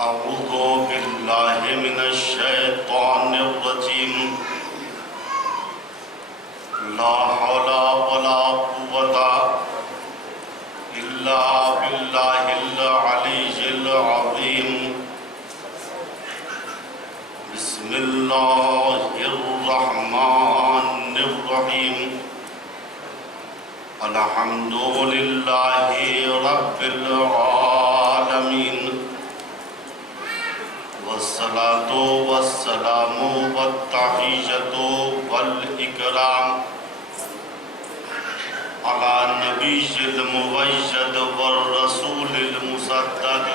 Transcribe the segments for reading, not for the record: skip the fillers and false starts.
أعوذ بالله من الشيطان الرجيم لا حول ولا قوة إلا بالله العلي العظيم بسم الله الرحمن الرحيم الحمد لله رب العالمين والصلاة والسلام والتحية والإكرام على النبي الممجد والرسول المصدق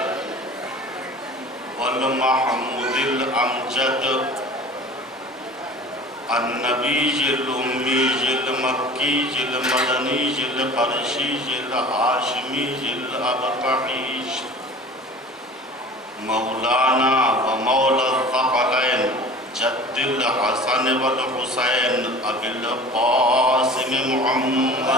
والمحمود الأمجد النبي الأمي المكي المدني القرشي الهاشمي الأبطحي مولانا ومولى الثقلين جد الحسن والحسين أبي القاسم محمد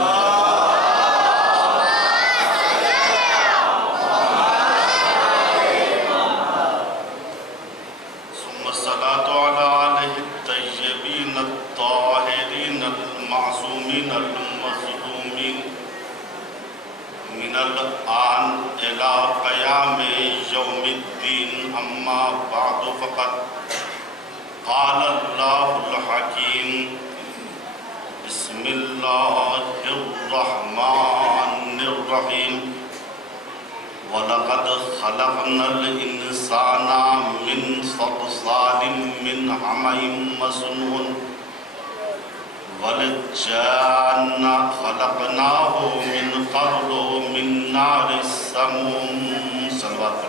ثم الصلاة على آله الطيبين الطاهرين المعصومين المظلومين من الآن إلى قيام يوم الدين أما بعد فقد قال الله الحكيم بسم الله الرحمن الرحيم ولقد خلقنا الإنسان من صلصال من حمإ مسنون والجان خلقناه من قبل من نار السموم صلوات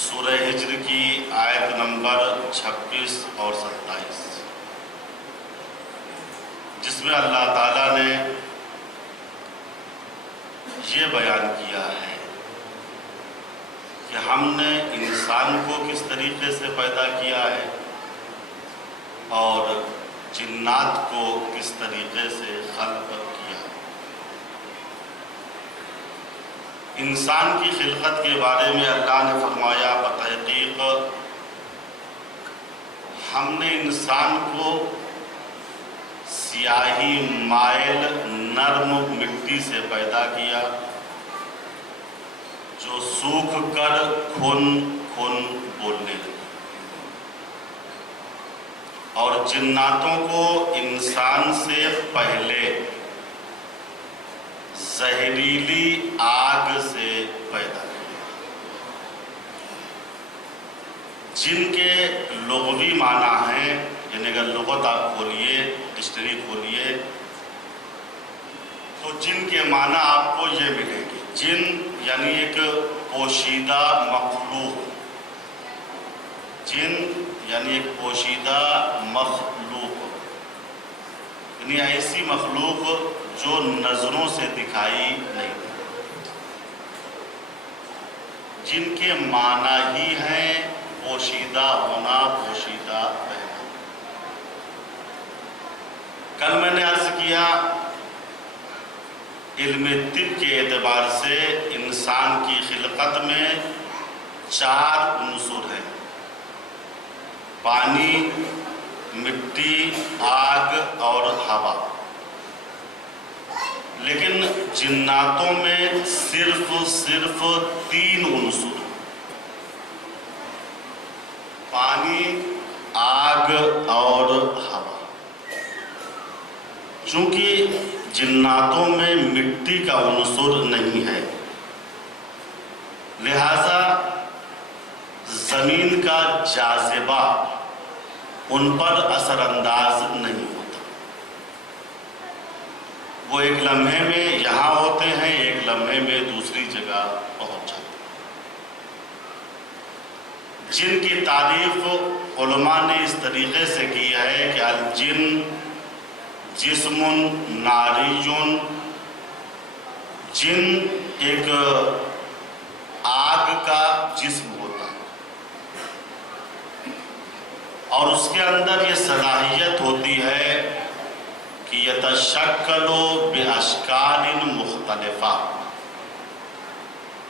سورہ ہجر کی آیت نمبر 26 اور 27 جس میں اللہ تعالیٰ نے یہ بیان کیا ہے کہ ہم نے انسان کو کس طریقے سے پیدا کیا ہے اور جنات کو کس طریقے سے خلق کیا ہے۔ انسان کی خلقت کے بارے میں اللہ نے فرمایا بتحقیق ہم نے انسان کو سیاہی مائل نرم مٹی سے پیدا کیا جو سوکھ کر کھن کھن بولنے لگی، اور جناتوں کو انسان سے پہلے زہریلی آگ سے پیدا کیا۔ جن کے لغوی معنی ہیں، یعنی اگر لغت آپ کھولیے، ڈکشنری کھولیے تو جن کے معنی آپ کو یہ ملیں گے۔ جن یعنی ایک پوشیدہ مخلوق، جن یعنی ایک پوشیدہ مخلوق، یعنی ایسی مخلوق جو نظروں سے دکھائی نہیں دیتی، جن کے معنی ہی ہیں پوشیدہ ہونا، پوشیدہ رہنا۔ کل میں نے عرض کیا علم طب کے اعتبار سے انسان کی خلقت میں 4 عنصر ہیں: پانی، مٹی، آگ اور ہوا۔ لیکن جناتوں میں صرف 3 عنصر: پانی، آگ اور ہوا۔ چونکہ جناتوں میں مٹی کا عنصر نہیں ہے، لہذا زمین کا جاذبہ ان پر اثر انداز نہیں ہوتا۔ وہ ایک لمحے میں یہاں ہوتے ہیں، ایک لمحے میں دوسری جگہ پہنچ جاتے ہیں۔ جن کی تعریف علماء نے اس طریقے سے کی ہے کہ الجن جسم ناریون، جن ایک آگ کا جسم ہوتا ہے اور اس کے اندر یہ صلاحیت ہوتی ہے کہ یتشکلو باشکال مختلفہ،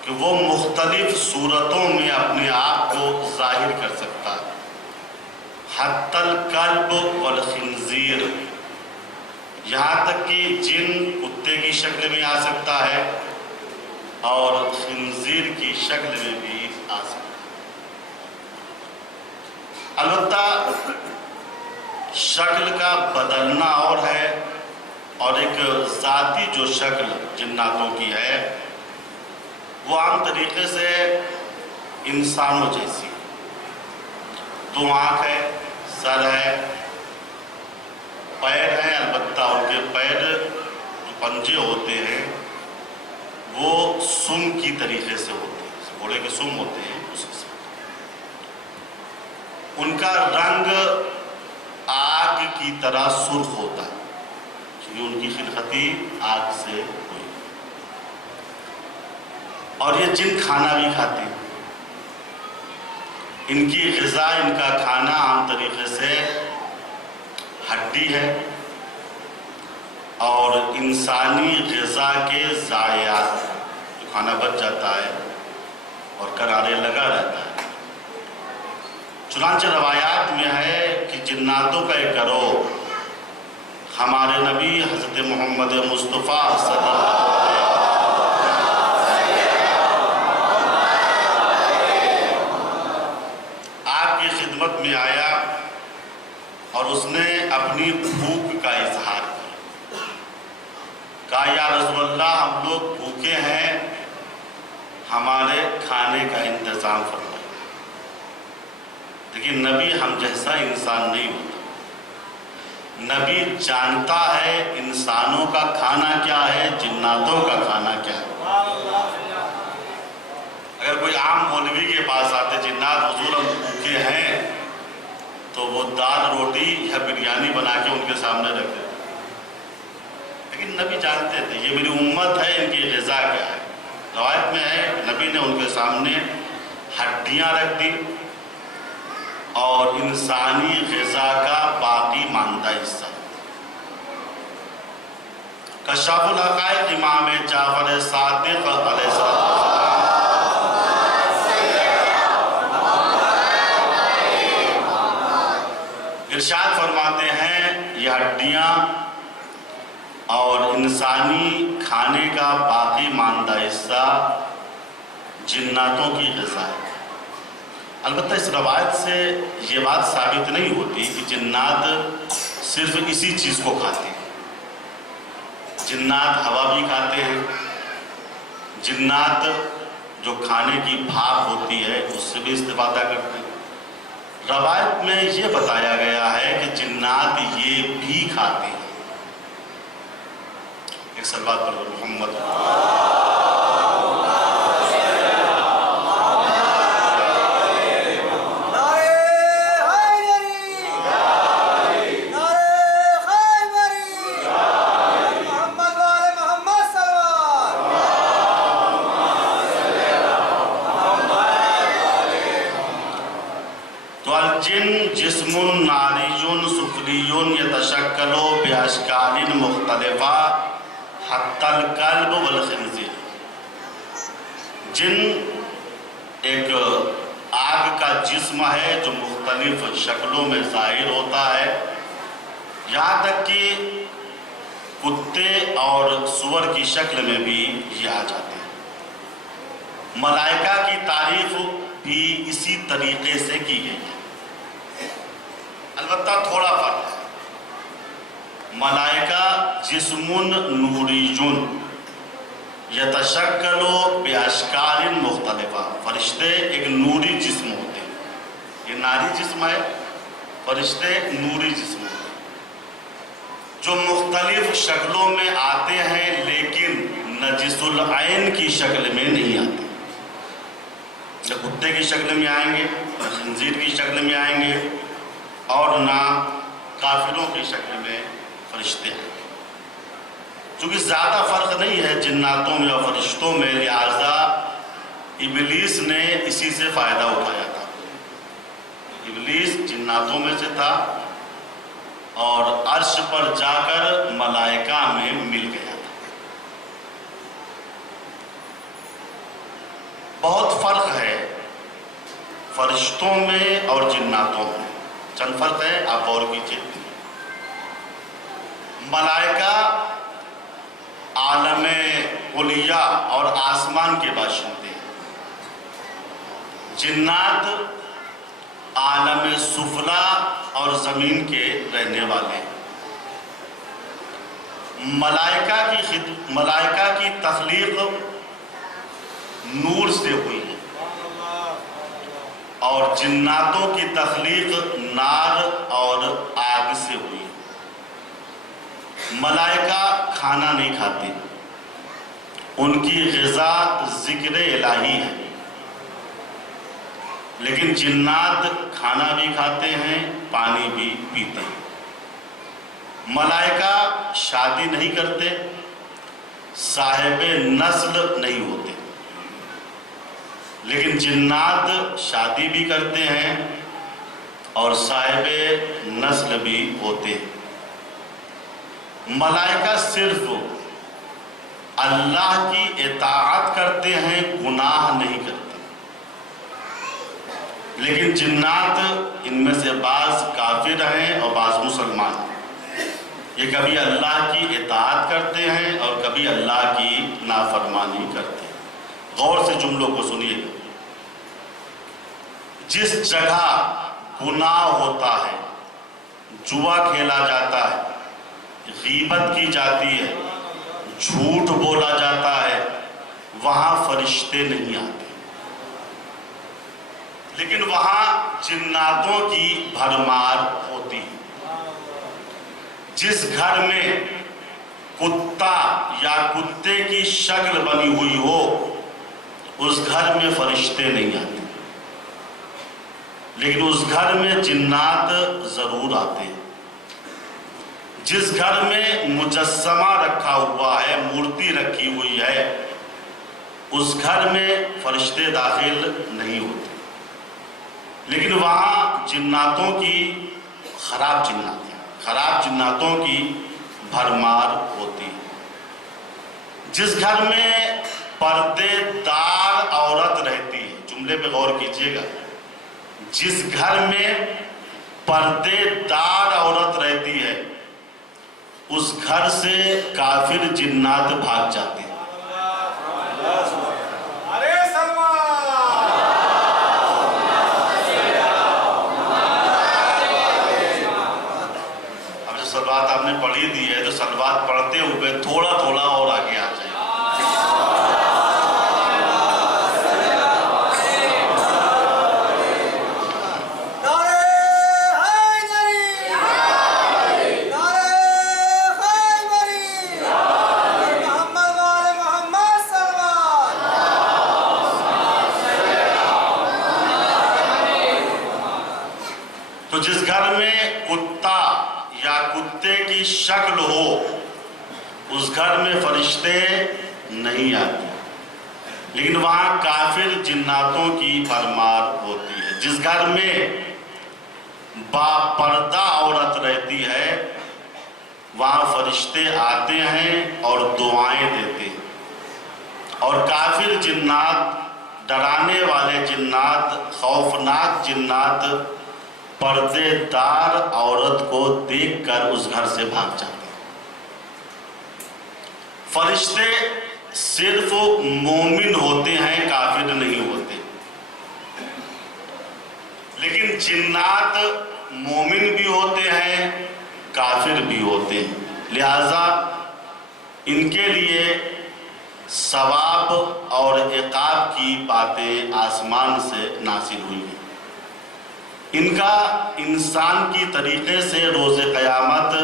کہ وہ مختلف صورتوں میں اپنے آپ کو ظاہر کر سکتا ہے، حتی الکلب والخنزیر، یہاں تک کہ جن کتے کی شکل میں آ سکتا ہے اور خنزیر کی شکل میں بھی آ سکتا ہے۔ البتہ شکل کا بدلنا اور ہے، اور ایک ذاتی جو شکل جناتوں کی ہے وہ عام طریقے سے انسانوں جیسی، دو آنکھ ہے، سر ہے، پیر ہیں، البتہ ان کے پیر جو پنجے ہوتے ہیں وہ سم کی طریقے سے ہوتے ہیں، گھوڑے کے سم ہوتے ہیں اس سے۔ ان کا رنگ آگ کی طرح سرخ ہوتا ہے، کیونکہ ان کی خلقتی آگ سے ہوئی، اور یہ جن کھانا بھی کھاتے ہیں، ان کی غذا، ان کا کھانا عام طریقے سے ہڈی ہے، اور انسانی غذا کے ضائعات، جو کھانا بچ جاتا ہے اور کنارے لگا رہتا ہے۔ چنانچہ روایات میں ہے کہ جناتوں کا ایک گروہ ہمارے نبی حضرت محمد مصطفیٰ صلی اللہ علیہ وسلم آپ کی خدمت میں آیا اور اس نے اپنی بھوک کا اظہار کیا، کہا یا رسول اللہ ہم لوگ بھوکے ہیں، ہمارے کھانے کا انتظام فرمائیں۔ لیکن نبی ہم جیسا انسان نہیں ہوتا، نبی جانتا ہے انسانوں کا کھانا کیا ہے، جناتوں کا کھانا کیا ہے۔ اگر کوئی عام مولوی کے پاس آتے، جنات حضور ہم بھوکے ہیں، تو وہ دال روٹی یا بریانی بنا کے ان کے سامنے رکھ دیتے، لیکن نبی جانتے تھے یہ میری امت ہے، ان کی غذا کیا ہے۔ روایت میں ہے نبی نے ان کے سامنے ہڈیاں رکھ دی اور انسانی غذا کا باقی ماندہ حصہ۔ کشاف الحقائق امام جعفر صادق علیہ السلام ارشاد فرماتے ہیں یہ ہڈیاں اور انسانی کھانے کا باقی ماندہ حصہ جناتوں کی غذا ہے۔ البتہ اس روایت سے یہ بات ثابت نہیں ہوتی کہ جنات صرف اسی چیز کو کھاتے ہیں۔ جنات ہوا بھی کھاتے ہیں، جنات جو کھانے کی بھاپ ہوتی ہے اس سے بھی استفادہ کرتے ہیں۔ روایت میں یہ بتایا گیا ہے کہ جنات یہ بھی کھاتے ہیں۔ ایک صلوات پر محمد۔ الجن جسم ناری سفلی یتشکل باشکال مختلفہ حتی الکلب والخنزیر، جن ایک آگ کا جسم ہے جو مختلف شکلوں میں ظاہر ہوتا ہے، یہاں تک کہ کتے اور سور کی شکل میں بھی یہ آ جاتے ہیں۔ ملائکہ کی تعریف بھی اسی طریقے سے کی گئی ہے، البتہ تھوڑا فرق ہے۔ ملائکہ جسم نوری یتشکل باشکال مختلفہ، فرشتے ایک نوری جسم ہوتے ہیں، یہ ناری جسم ہے، فرشتے نوری جسم ہوتے ہیں جو مختلف شکلوں میں آتے ہیں، لیکن نجس العین کی شکل میں نہیں آتے۔ نہ کتے کی شکل میں آئیں گے، نہ خنزیر کی شکل میں آئیں گے، اور نہ کافروں کی شکل میں فرشتے ہیں۔ چونکہ زیادہ فرق نہیں ہے جناتوں میں اور فرشتوں میں، لہذا ابلیس نے اسی سے فائدہ اٹھایا تھا۔ ابلیس جناتوں میں سے تھا اور عرش پر جا کر ملائکہ میں مل گیا تھا۔ بہت فرق ہے فرشتوں میں اور جناتوں میں، چند فرق ہے، آپ غور کیجیے۔ ملائکہ عالم علیہ اور آسمان کے باشندے ہیں، جنات عالم سفلا اور زمین کے رہنے والے ہیں۔ ملائکہ کی تخلیق نور سے ہوئی ہے اور جناتوں کی تخلیق نار اور آگ سے ہوئی ہے۔ ملائکہ کھانا نہیں کھاتے، ان کی غذا ذکر الہی ہے، لیکن جنات کھانا بھی کھاتے ہیں، پانی بھی پیتے ہیں۔ ملائکہ شادی نہیں کرتے، صاحب نسل نہیں ہوتے، لیکن جنات شادی بھی کرتے ہیں اور صاحب نسل بھی ہوتے ہیں۔ ملائکہ صرف اللہ کی اطاعت کرتے ہیں، گناہ نہیں کرتے، لیکن جنات ان میں سے بعض کافر ہیں اور بعض مسلمان ہیں۔ یہ کبھی اللہ کی اطاعت کرتے ہیں اور کبھی اللہ کی نافرمانی کرتے ہیں۔ غور سے جملوں کو سنیے گا۔ جس جگہ گناہ ہوتا ہے، جوا کھیلا جاتا ہے، غیبت کی جاتی ہے، جھوٹ بولا جاتا ہے، وہاں فرشتے نہیں آتے، لیکن وہاں جناتوں کی بھرمار ہوتی ہے۔ جس گھر میں کتا یا کتے کی شکل بنی ہوئی ہو، اس گھر میں فرشتے نہیں آتے، لیکن اس گھر میں جنات ضرور آتے ہیں۔ جس گھر میں مجسمہ رکھا ہوا ہے، مورتی رکھی ہوئی ہے، اس گھر میں فرشتے داخل نہیں ہوتے، لیکن وہاں جناتوں کی خراب جناتوں کی بھرمار ہوتی ہے۔ جس گھر میں پردے دار عورت رہتی ہے، جملے پہ غور کیجیے گا، جس گھر میں پردے دار عورت رہتی ہے، اس گھر سے کافر جنات بھاگ جاتے ہیں۔ اب جو صلوات آپ نے پڑھی دی ہے، تو صلوات پڑھتے ہوئے تھوڑا تھوڑا اور آگے آ جائے۔ تو جس گھر میں کتا یا کتے کی شکل ہو، اس گھر میں فرشتے نہیں آتے، لیکن وہاں کافر جناتوں کی بھرمار ہوتی ہے۔ جس گھر میں با پردہ عورت رہتی ہے، وہاں فرشتے آتے ہیں اور دعائیں دیتے ہیں، اور کافر جنات، ڈرانے والے جنات، خوفناک جنات پردے دار عورت کو دیکھ کر اس گھر سے بھاگ جاتے ہیں۔ فرشتے صرف مومن ہوتے ہیں، کافر نہیں ہوتے، لیکن جنات مومن بھی ہوتے ہیں، کافر بھی ہوتے ہیں، لہذا ان کے لیے ثواب اور عقاب کی باتیں آسمان سے نازل ہوئی ہیں۔ ان کا انسان کی طریقے سے روز قیامت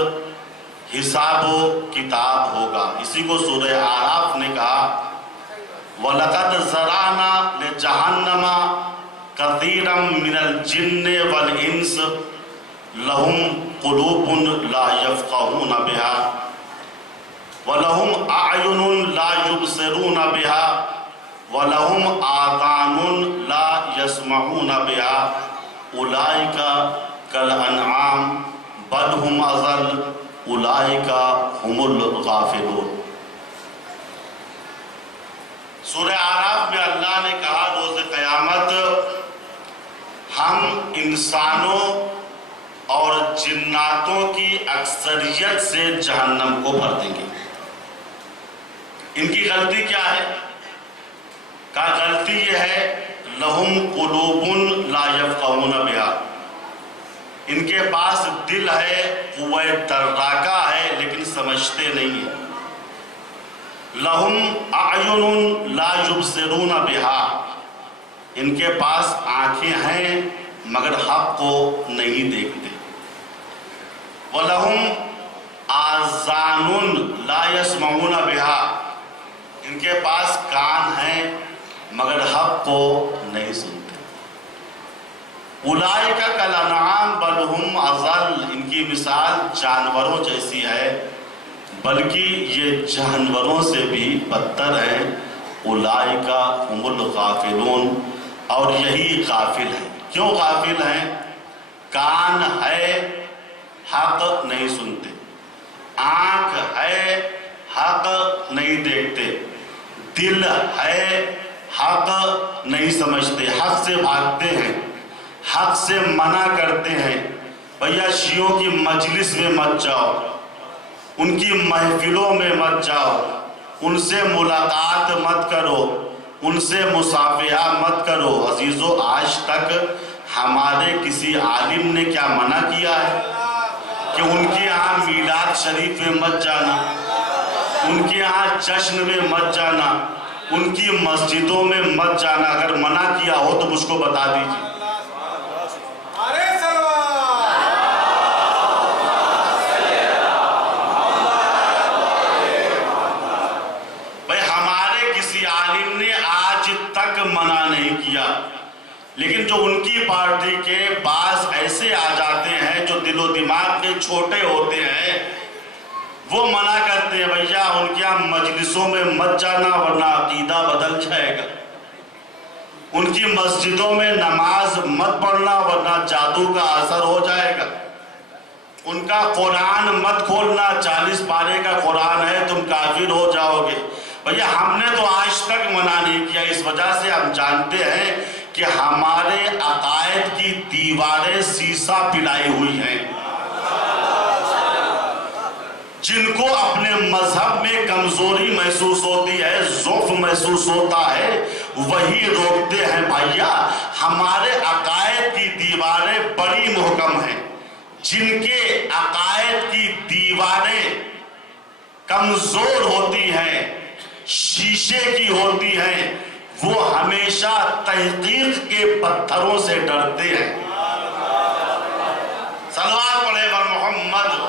حساب و کتاب ہوگا۔ اسی کو سورہ اعراف نے کہا، وَلَقَدْ ذَرَعْنَا لِجَهَنَّمَ كَثِيرًا مِنَ الْجِنِّ وَالْإِنسِ لَهُمْ قُلُوبٌ لَا يَفْقَهُونَ بِهَا وَلَهُمْ أَعْيُنٌ لَا يُبْصِرُونَ بِهَا وَلَهُمْ آذَانٌ لَا يَسْمَعُونَ بِهَا أُولَئِكَ كَالْأَنْعَامِ بل هم اضل اولئک هم الغافلون۔ سورہ اعراف میں اللہ نے کہا روز قیامت ہم انسانوں اور جناتوں کی اکثریت سے جہنم کو بھر دیں گے۔ ان کی غلطی کیا ہے؟ کہا غلطی یہ ہے لہم قلوب لا یفقہون بہا، ان کے پاس دل ہے، قوہ دراکہ ہے، لیکن سمجھتے نہیں ہیں۔ لہم اعین لا یبصرون بہا، ان کے پاس آنکھیں ہیں مگر حق کو نہیں دیکھتے۔ وَلَهُمْ آذَانٌ لَا يَسْمَعُونَ بِهَا، ان کے پاس کان ہیں مگر حق کو نہیں سنتے۔ اولئک کالانعام بل هم اضل، ان کی مثال جانوروں جیسی ہے بلکہ یہ جانوروں سے بھی بدتر ہیں۔ اولئک هم الغافلون، اور یہی غافل ہیں۔ کیوں غافل ہیں؟ کان ہے حق نہیں سنتے، آنکھ ہے حق نہیں دیکھتے، دل ہے حق نہیں سمجھتے، حق سے بھاگتے ہیں، حق سے منع کرتے ہیں۔ بھیا شیعوں کی مجلس میں مت جاؤ، ان کی محفلوں میں مت جاؤ، ان سے ملاقات مت کرو، ان سے مصافحہ مت کرو۔ عزیزو، آج تک ہمارے کسی عالم نے کیا منع کیا ہے کہ ان کے یہاں میلاد شریف میں مت جانا، ان کے یہاں جشن میں مت جانا، ان کی مسجدوں میں مت جانا؟ اگر منع کیا ہو تو مجھ کو بتا دیجیے۔ بھائی ہمارے کسی عالم نے آج تک منع نہیں کیا، لیکن جو ان کی پارٹی کے بعض ایسے آ جاتے ہیں جو دل و دماغ کے چھوٹے ہوتے ہیں، وہ منع کرتے ہیں بھیا ان کے یہاں مجلسوں میں مت جانا ورنہ عقیدہ بدل جائے گا، ان کی مسجدوں میں نماز مت پڑھنا ورنہ جادو کا اثر ہو جائے گا، ان کا قرآن مت کھولنا، 40 پارے کا قرآن ہے، تم کافر ہو جاؤ گے۔ بھیا ہم نے تو آج تک منع نہیں کیا، اس وجہ سے ہم جانتے ہیں کہ ہمارے عقائد کی دیواریں سیسا پلائی ہوئی ہیں۔ جن کو اپنے مذہب میں کمزوری محسوس ہوتی ہے، ضعف محسوس ہوتا ہے، وہی روکتے ہیں۔ بھائیا ہمارے عقائد کی دیواریں بڑی محکم ہیں، جن کے عقائد کی دیواریں کمزور ہوتی ہیں، شیشے کی ہوتی ہیں، وہ ہمیشہ تحقیق کے پتھروں سے ڈرتے ہیں۔ صلوات پڑھے بر محمد۔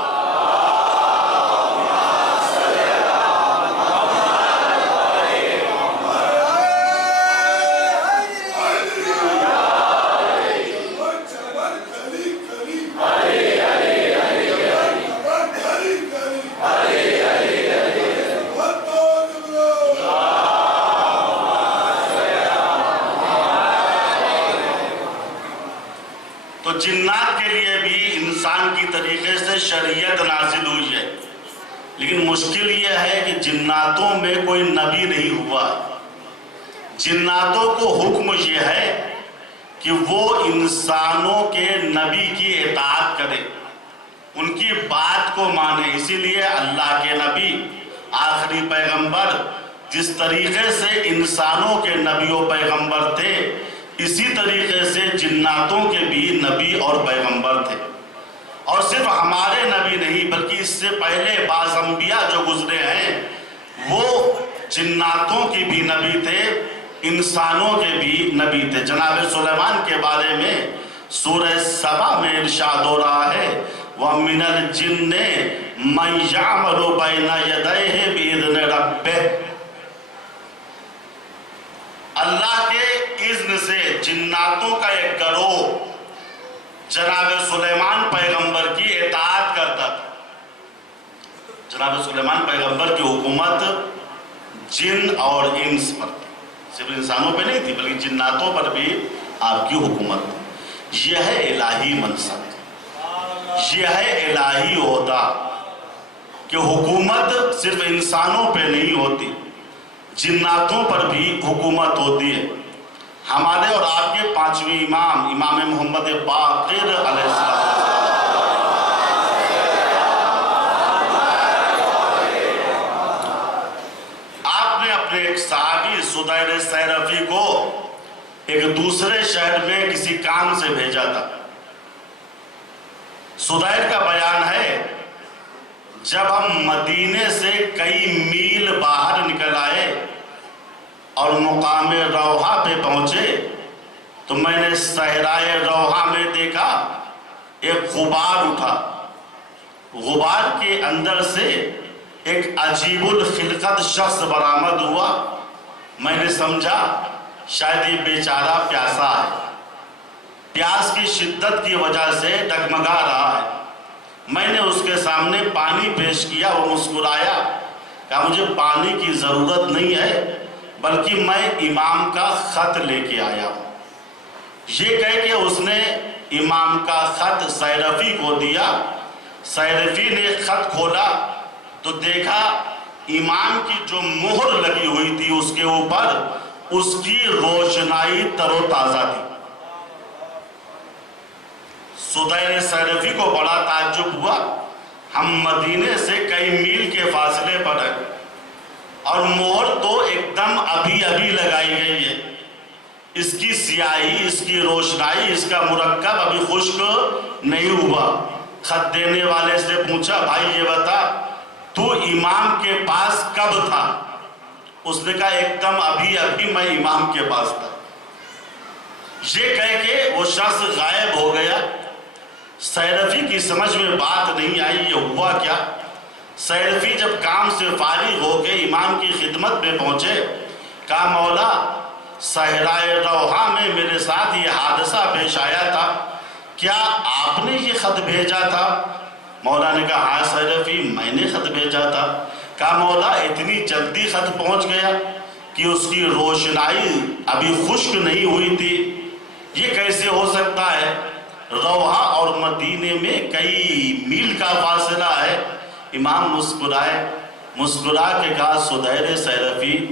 جنات کے لیے بھی انسان کی طریقے سے شریعت نازل ہوئی ہے، لیکن مشکل یہ ہے کہ جناتوں میں کوئی نبی نہیں ہوا۔ جناتوں کو حکم یہ ہے کہ وہ انسانوں کے نبی کی اطاعت کرے، ان کی بات کو مانے۔ اسی لیے اللہ کے نبی آخری پیغمبر جس طریقے سے انسانوں کے نبی و پیغمبر تھے، اسی طریقے سے جناتوں کے بھی نبی اور پیغمبر تھے۔ اور صرف ہمارے نبی نہیں بلکہ اس سے پہلے بعض انبیاء جو گزرے ہیں وہ جناتوں کی بھی نبی تھے، انسانوں کے بھی نبی تھے۔ جناب سلیمان کے بارے میں سورہ سبا میں ارشاد ہو رہا ہے وَمِنَ الْجِنِّ مَن يَعْمَلُ بَيْنَ يَدَيْهِ بِإِذْنِ رَبِّهِ، اللہ کے اذن سے جناتوں کا ایک گروہ جناب سلیمان پیغمبر کی اطاعت کرتا تھا۔ جناب سلیمان پیغمبر کی حکومت جن اور انس پر تھی، صرف انسانوں پہ نہیں تھی بلکہ جناتوں پر بھی آپ کی حکومت تھی۔ یہ ہے الہی منصب۔ یہ ہے الہی عہدہ کہ حکومت صرف انسانوں پہ نہیں ہوتی، جناتوں پر بھی حکومت ہوتی ہے۔ ہمارے اور آپ کے پانچویں امام، امام محمد باقر علیہ السلام، آپ نے اپنے ایک صحابی سدیر سیرفی کو ایک دوسرے شہر میں کسی کام سے بھیجا تھا۔ سدیر کا بیان ہے، جب ہم مدینے سے کئی میل باہر نکل آئے اور مقام روحہ پہ پہنچے تو میں نے صحرائے روحہ میں دیکھا ایک غبار اٹھا۔ غبار کے اندر سے ایک عجیب الخلقت شخص برآمد ہوا۔ میں نے سمجھا شاید یہ بیچارہ پیاسا ہے، پیاس کی شدت کی وجہ سے ڈگمگا رہا ہے۔ میں نے اس کے سامنے پانی پیش کیا، وہ مسکرایا، کہا مجھے پانی کی ضرورت نہیں ہے بلکہ میں امام کا خط لے کے آیا ہوں۔ یہ کہہ کے اس نے امام کا خط سیرفی کو دیا۔ سیرفی نے خط کھولا تو دیکھا امام کی جو مہر لگی ہوئی تھی اس کے اوپر، اس کی روشنائی تر و تازہ تھی۔ سدیر سیرفی کو بڑا تعجب ہوا، ہم مدینے سے کئی میل کے فاصلے پر ہیں اور مہر تو ایک دم ابھی ابھی لگائی گئی ہے، اس کی سیاہی، اس کی روشنائی، اس کا مرکب ابھی خشک نہیں ہوا۔ خط دینے والے سے پوچھا، بھائی یہ بتا تو امام کے پاس کب تھا؟ اس نے کہا ایک دم ابھی ابھی میں امام کے پاس تھا۔ یہ کہہ کے وہ شخص غائب ہو گیا۔ سیرفی کی سمجھ میں بات نہیں آئی یہ ہوا کیا۔ سیرفی جب کام سے فارغ ہو کے امام کی خدمت میں پہنچے، کہا مولا صحرائے روحہ میں میرے ساتھ یہ حادثہ پیش آیا تھا، کیا آپ نے یہ خط بھیجا تھا؟ مولا نے کہا ہاں سیرفی میں نے خط بھیجا تھا۔ کہا مولا اتنی جلدی خط پہنچ گیا کہ اس کی روشنائی ابھی خشک نہیں ہوئی تھی، یہ کیسے ہو سکتا ہے؟ روحہ اور مدینے میں کئی میل کا فاصلہ ہے۔ امام مسکرائے، مسکرا کے کہا سدیر سیرفی،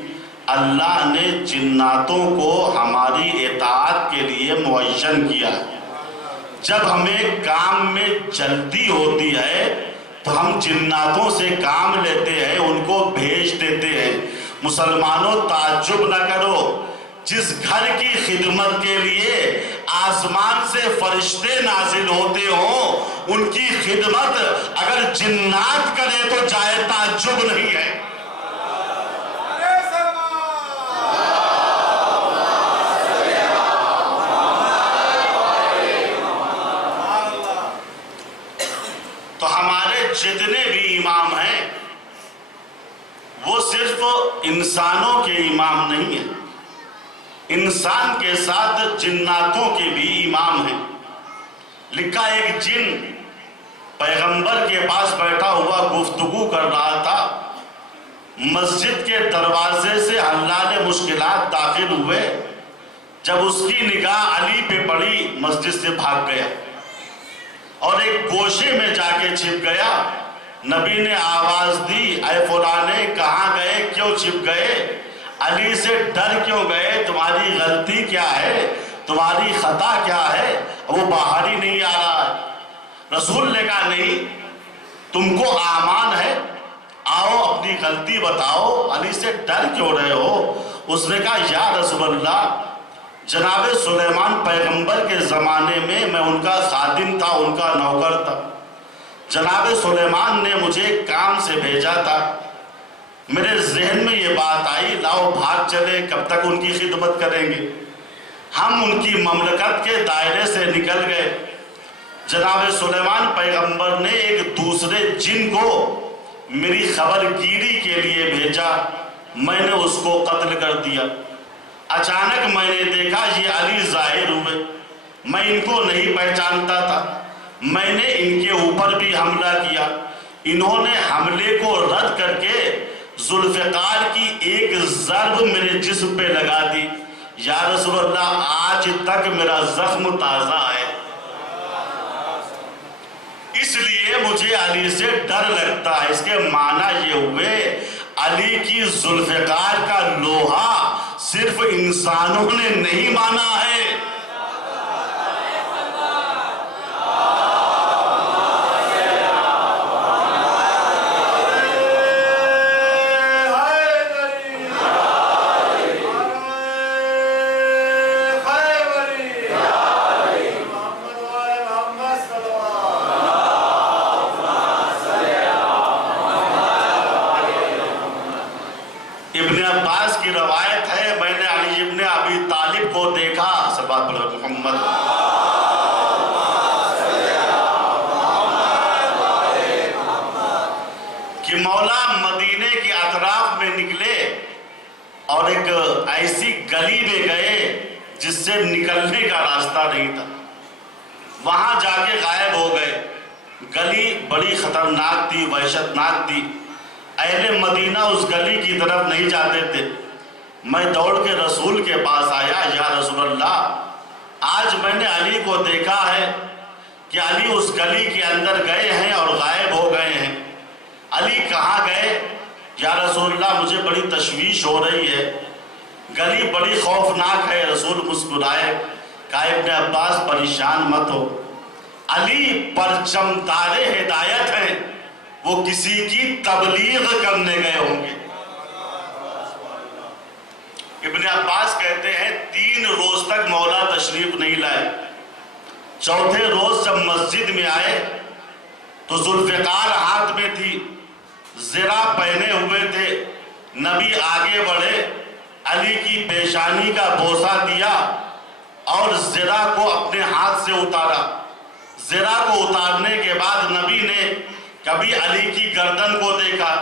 اللہ نے جناتوں کو ہماری اطاعت کے لیے معین کیا ہے۔ جب ہمیں کام میں جلدی ہوتی ہے تو ہم جناتوں سے کام لیتے ہیں، ان کو بھیج دیتے ہیں۔ مسلمانوں تعجب نہ کرو، جس گھر کی خدمت کے لیے آسمان سے فرشتے نازل ہوتے ہوں، ان کی خدمت اگر جنات کرے تو جائے تعجب نہیں ہے۔ تو ہمارے جتنے بھی امام ہیں وہ صرف انسانوں کے امام نہیں ہیں، انسان کے ساتھ جناتوں کے بھی امام ہیں۔ لکھا ایک جن پیغمبر کے پاس بیٹھا ہوا گفتگو کر رہا تھا، مسجد کے دروازے سے حلال مشکلات داخل ہوئے، جب اس کی نگاہ علی پہ پڑی مسجد سے بھاگ گیا اور ایک گوشے میں جا کے چھپ گیا۔ نبی نے آواز دی، اے فلانے کہاں گئے، کیوں چھپ گئے؟ علی سے ڈر کیوں گئے؟ تمہاری غلطی کیا ہے؟ تمہاری خطا کیا ہے؟ وہ باہر ہی نہیں آ رہا ہے۔ رسول نے کہا نہیں، تم کو امان ہے، آؤ اپنی غلطی بتاؤ، علی سے ڈر کیوں رہے ہو؟ اس نے کہا یا رسول اللہ، جناب سلیمان پیغمبر کے زمانے میں میں ان کا خادم تھا، ان کا نوکر تھا۔ جناب سلیمان نے مجھے کام سے بھیجا تھا، میرے ذہن میں یہ بات آئی لاؤ بھاگ چلے، کب تک ان کی خدمت کریں گے؟ ہم ان کی مملکت کے دائرے سے نکل گئے۔ جناب سلیمان پیغمبر نے ایک دوسرے جن کو میری خبر گیری کے لیے بھیجا، میں نے اس کو قتل کر دیا۔ اچانک میں نے دیکھا یہ علی ظاہر ہوئے، میں ان کو نہیں پہچانتا تھا، میں نے ان کے اوپر بھی حملہ کیا۔ انہوں نے حملے کو رد کر کے ذوالفقار کی ایک ضرب میرے جسم پہ لگا دی۔ یا رسول اللہ آج تک میرا زخم تازہ ہے۔ اس لیے مجھے علی سے ڈر لگتا ہے۔ اس کے معنی یہ ہوئے علی کی ذوالفقار کا لوہا صرف انسانوں نے نہیں مانا ہے، ابن عباس کی روایت ہے، میں نے علی ابن ابی طالب کو دیکھا، سب بات بولو محمد، کہ مولا مدینے کے اطراف میں نکلے اور ایک ایسی گلی میں گئے جس سے نکلنے کا راستہ نہیں تھا، وہاں جا کے غائب ہو گئے۔ گلی بڑی خطرناک تھی، وحشتناک تھی، اہل مدینہ اس گلی کی طرف نہیں جاتے تھے۔ میں دوڑ کے رسول کے پاس آیا، یا رسول اللہ، آج میں نے علی کو دیکھا ہے کہ علی اس گلی کے اندر گئے ہیں اور غائب ہو گئے ہیں، علی کہاں گئے؟ یا رسول اللہ مجھے بڑی تشویش ہو رہی ہے، گلی بڑی خوفناک ہے۔ رسول مسکرائے، کہا ابن عباس پریشان مت ہو، علی پرچمدار ہدایت ہیں، وہ کسی کی تبلیغ کرنے گئے ہوں گے۔ ابن عباس کہتے ہیں 3 روز تک مولا تشریف نہیں لائے، چوتھے روز جب مسجد میں آئے تو ذوالفقار ہاتھ میں تھی، زرہ پہنے ہوئے تھے، نبی آگے بڑھے، علی کی پیشانی کا بوسہ دیا اور زرہ کو اپنے ہاتھ سے اتارا۔ زرہ کو اتارنے کے بعد نبی نے کبھی علی کی گردن کو دیکھا،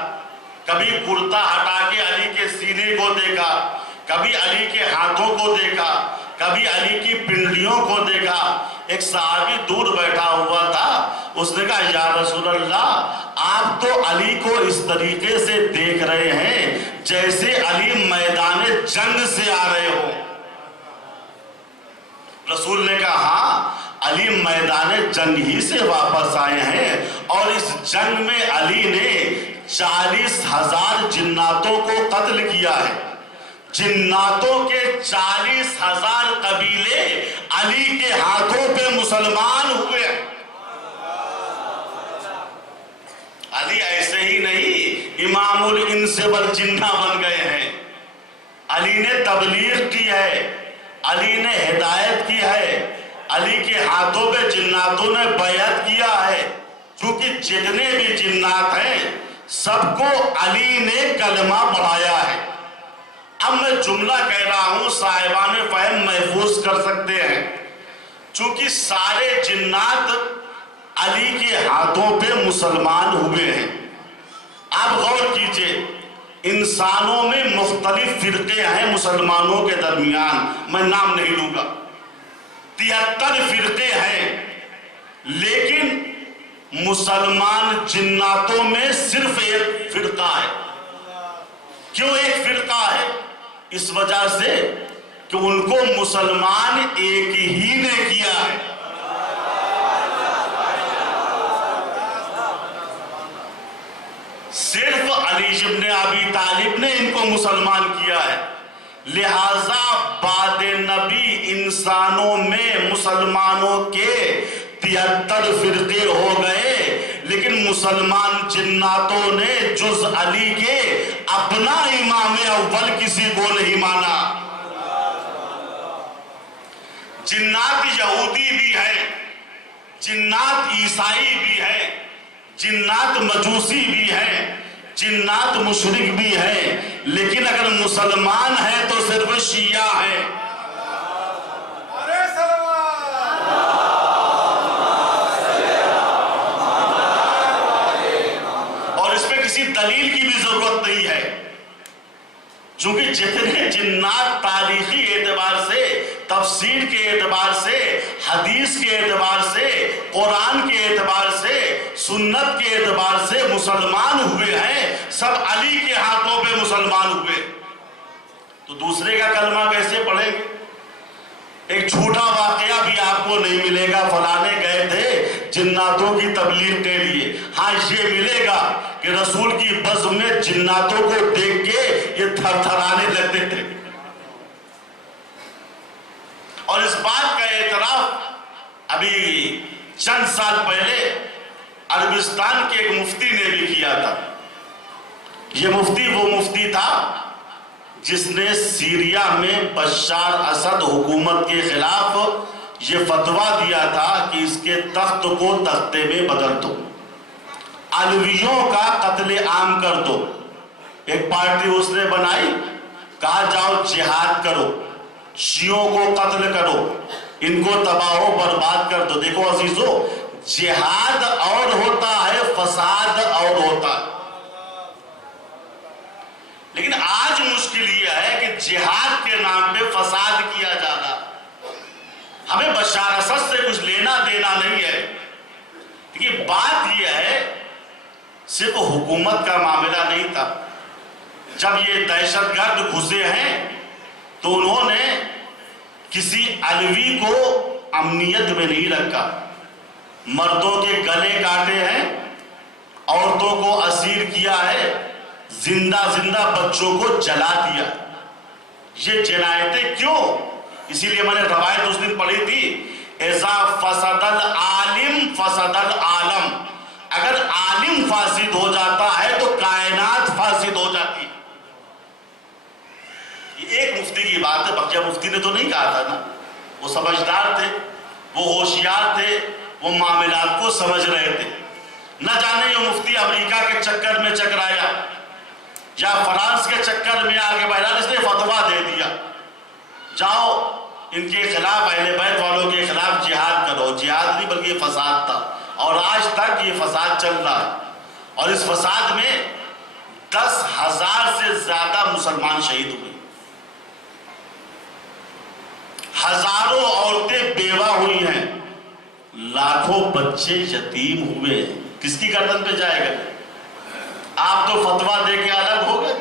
کبھی کرتا ہٹا کے علی کے سینے کو دیکھا، کبھی علی کے ہاتھوں کو دیکھا، کبھی علی کی پنڈلیوں کو دیکھا۔ ایک صحابی دور بیٹھا ہوا تھا، اس نے کہا یا رسول اللہ آپ تو علی کو اس طریقے سے دیکھ رہے ہیں جیسے علی میدان جنگ سے آ رہے ہو۔ رسول نے کہا ہاں، علی میدان جنگ ہی سے واپس آئے ہیں، اور اس جنگ میں علی نے 40,000 جناتوں کو قتل کیا ہے۔ جناتوں کے 40,000 قبیلے علی کے ہاتھوں پہ مسلمان ہوئے۔ علی ایسے ہی نہیں امام الانس والجنہ بن گئے ہیں، علی نے تبلیغ کی ہے، علی نے ہدایت کی ہے، علی کے ہاتھوں پہ جناتوں نے بیعت کیا ہے، کیونکہ جتنے بھی جنات ہیں سب کو علی نے کلمہ پڑھایا ہے۔ اب میں جملہ کہہ رہا ہوں، صاحبان فہم محفوظ کر سکتے ہیں، چونکہ سارے جنات علی کے ہاتھوں پہ مسلمان ہوئے ہیں۔ آپ غور کیجئے، انسانوں میں مختلف فرقے ہیں مسلمانوں کے درمیان، میں نام نہیں لوں گا، 73 فرقے ہیں، لیکن مسلمان جناتوں میں صرف ایک فرقہ ہے۔ کیوں ایک فرقہ ہے؟ اس وجہ سے کہ ان کو مسلمان ایک ہی نے کیا ہے۔ صرف علی ابن ابی طالب نے ان کو مسلمان کیا ہے، لہذا بعد نبی انسانوں میں مسلمانوں کے 73 فرقے ہو گئے، لیکن مسلمان جناتوں نے جز علی کے اپنا امام اول کسی کو نہیں مانا۔ جنات یہودی بھی ہے، جنات عیسائی بھی ہے، جنات مجوسی بھی ہے، جنات مشرک بھی ہے، لیکن اگر مسلمان ہے تو صرف شیعہ ہے۔ اور اس پہ کسی دلیل کی بھی ضرورت نہیں ہے، چونکہ جتنے جنات تاریخی اعتبار سے، تفسیر کے اعتبار سے، حدیث کے اعتبار سے، قرآن کے اعتبار سے، سنت کے اعتبار سے مسلمان ہوئے ہیں، سب علی کے ہاتھوں پہ مسلمان ہوئے، تو دوسرے کا کلمہ کیسے پڑھیں گے؟ ایک جھوٹا واقعہ بھی آپ کو نہیں ملے گا، فلانے گئے تھے جناتوں کی تبلیغ کے لیے. ہاں یہ ملے گا کہ رسول کی بزم میں جناتوں کو دیکھ کے یہ تھر تھرانے لگتے تھے. اور اس بات کا اعتراف ابھی چند سال پہلے عربستان کے ایک مفتی نے بھی کیا تھا. یہ مفتی وہ مفتی تھا جس نے سیریا میں بشار اسد حکومت کے خلاف یہ فتویٰ دیا تھا کہ اس کے تخت کو تختے میں بدل دو, علویوں کا قتل عام کر دو. ایک پارٹی اس نے بنائی, کہا جاؤ جہاد کرو, شیعوں کو قتل کرو, ان کو تباہ و برباد کر دو. دیکھو عزیزو, جہاد اور ہوتا ہے, فساد اور ہوتا ہے. لیکن آج مشکل یہ ہے کہ جہاد کے نام پہ فساد کیا جانا. ہمیں بشار اسد سے کچھ لینا دینا نہیں ہے. دیکھیے بات یہ ہے, صرف حکومت کا معاملہ نہیں تھا. جب یہ دہشت گرد گھسے ہیں تو انہوں نے کسی علوی کو امنیت میں نہیں رکھا, مردوں کے گلے کاٹے ہیں, عورتوں کو اسیر کیا ہے, زندہ زندہ بچوں کو جلا دیا. یہ جنایتیں کیوں؟ اسی لیے میں نے روایت اس دن پڑھی تھی, اذا فسد العالم فسد العالم. اگر عالم فاسد ہو جاتا ہے تو کائنات فاسد ہو جاتی. یہ ایک مفتی کی بات ہے, بقیہ مفتی نے تو نہیں کہا تھا نا. وہ سمجھدار تھے, وہ ہوشیار تھے, وہ معاملات کو سمجھ رہے تھے. نہ جانے یہ مفتی امریکہ کے چکر میں چکرایا یا فرانس کے چکر میں آگے بہرحال اس نے فتویٰ دے دیا, جاؤ ان کے خلاف, اہل بیت والوں کے خلاف جہاد کرو. جہاد نہیں بلکہ یہ فساد تھا, اور آج تک یہ فساد چل رہا ہے. اور اس فساد میں 10,000 سے زیادہ مسلمان شہید ہوئے, ہزاروں عورتیں بیوہ ہوئی ہیں, لاکھوں بچے یتیم ہوئے ہیں. کس کی گردن پہ جائے گا؟ آپ تو فتویٰ دے کے الگ ہو گئے.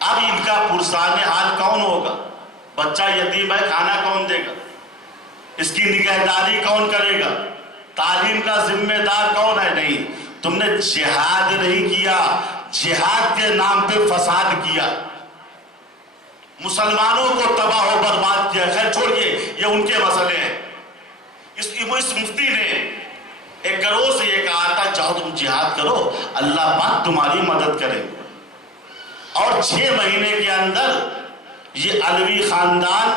اب ان کا پرسان حال کون ہوگا؟ بچہ یتیم ہے, کھانا کون دے گا؟ اس کی نگہداری کون کرے گا؟ تعلیم کا ذمہ دار کون ہے؟ نہیں, تم نے جہاد نہیں کیا, جہاد کے نام پہ فساد کیا, مسلمانوں کو تباہ و برباد کیا. خیر چھوڑیے, یہ ان کے مسئلے ہیں. اس مفتی نے ایک گروہ سے یہ کہا تھا, چاہو تم جہاد کرو, اللہ پاک تمہاری مدد کرے. اور 6 مہینے کے اندر یہ علوی خاندان,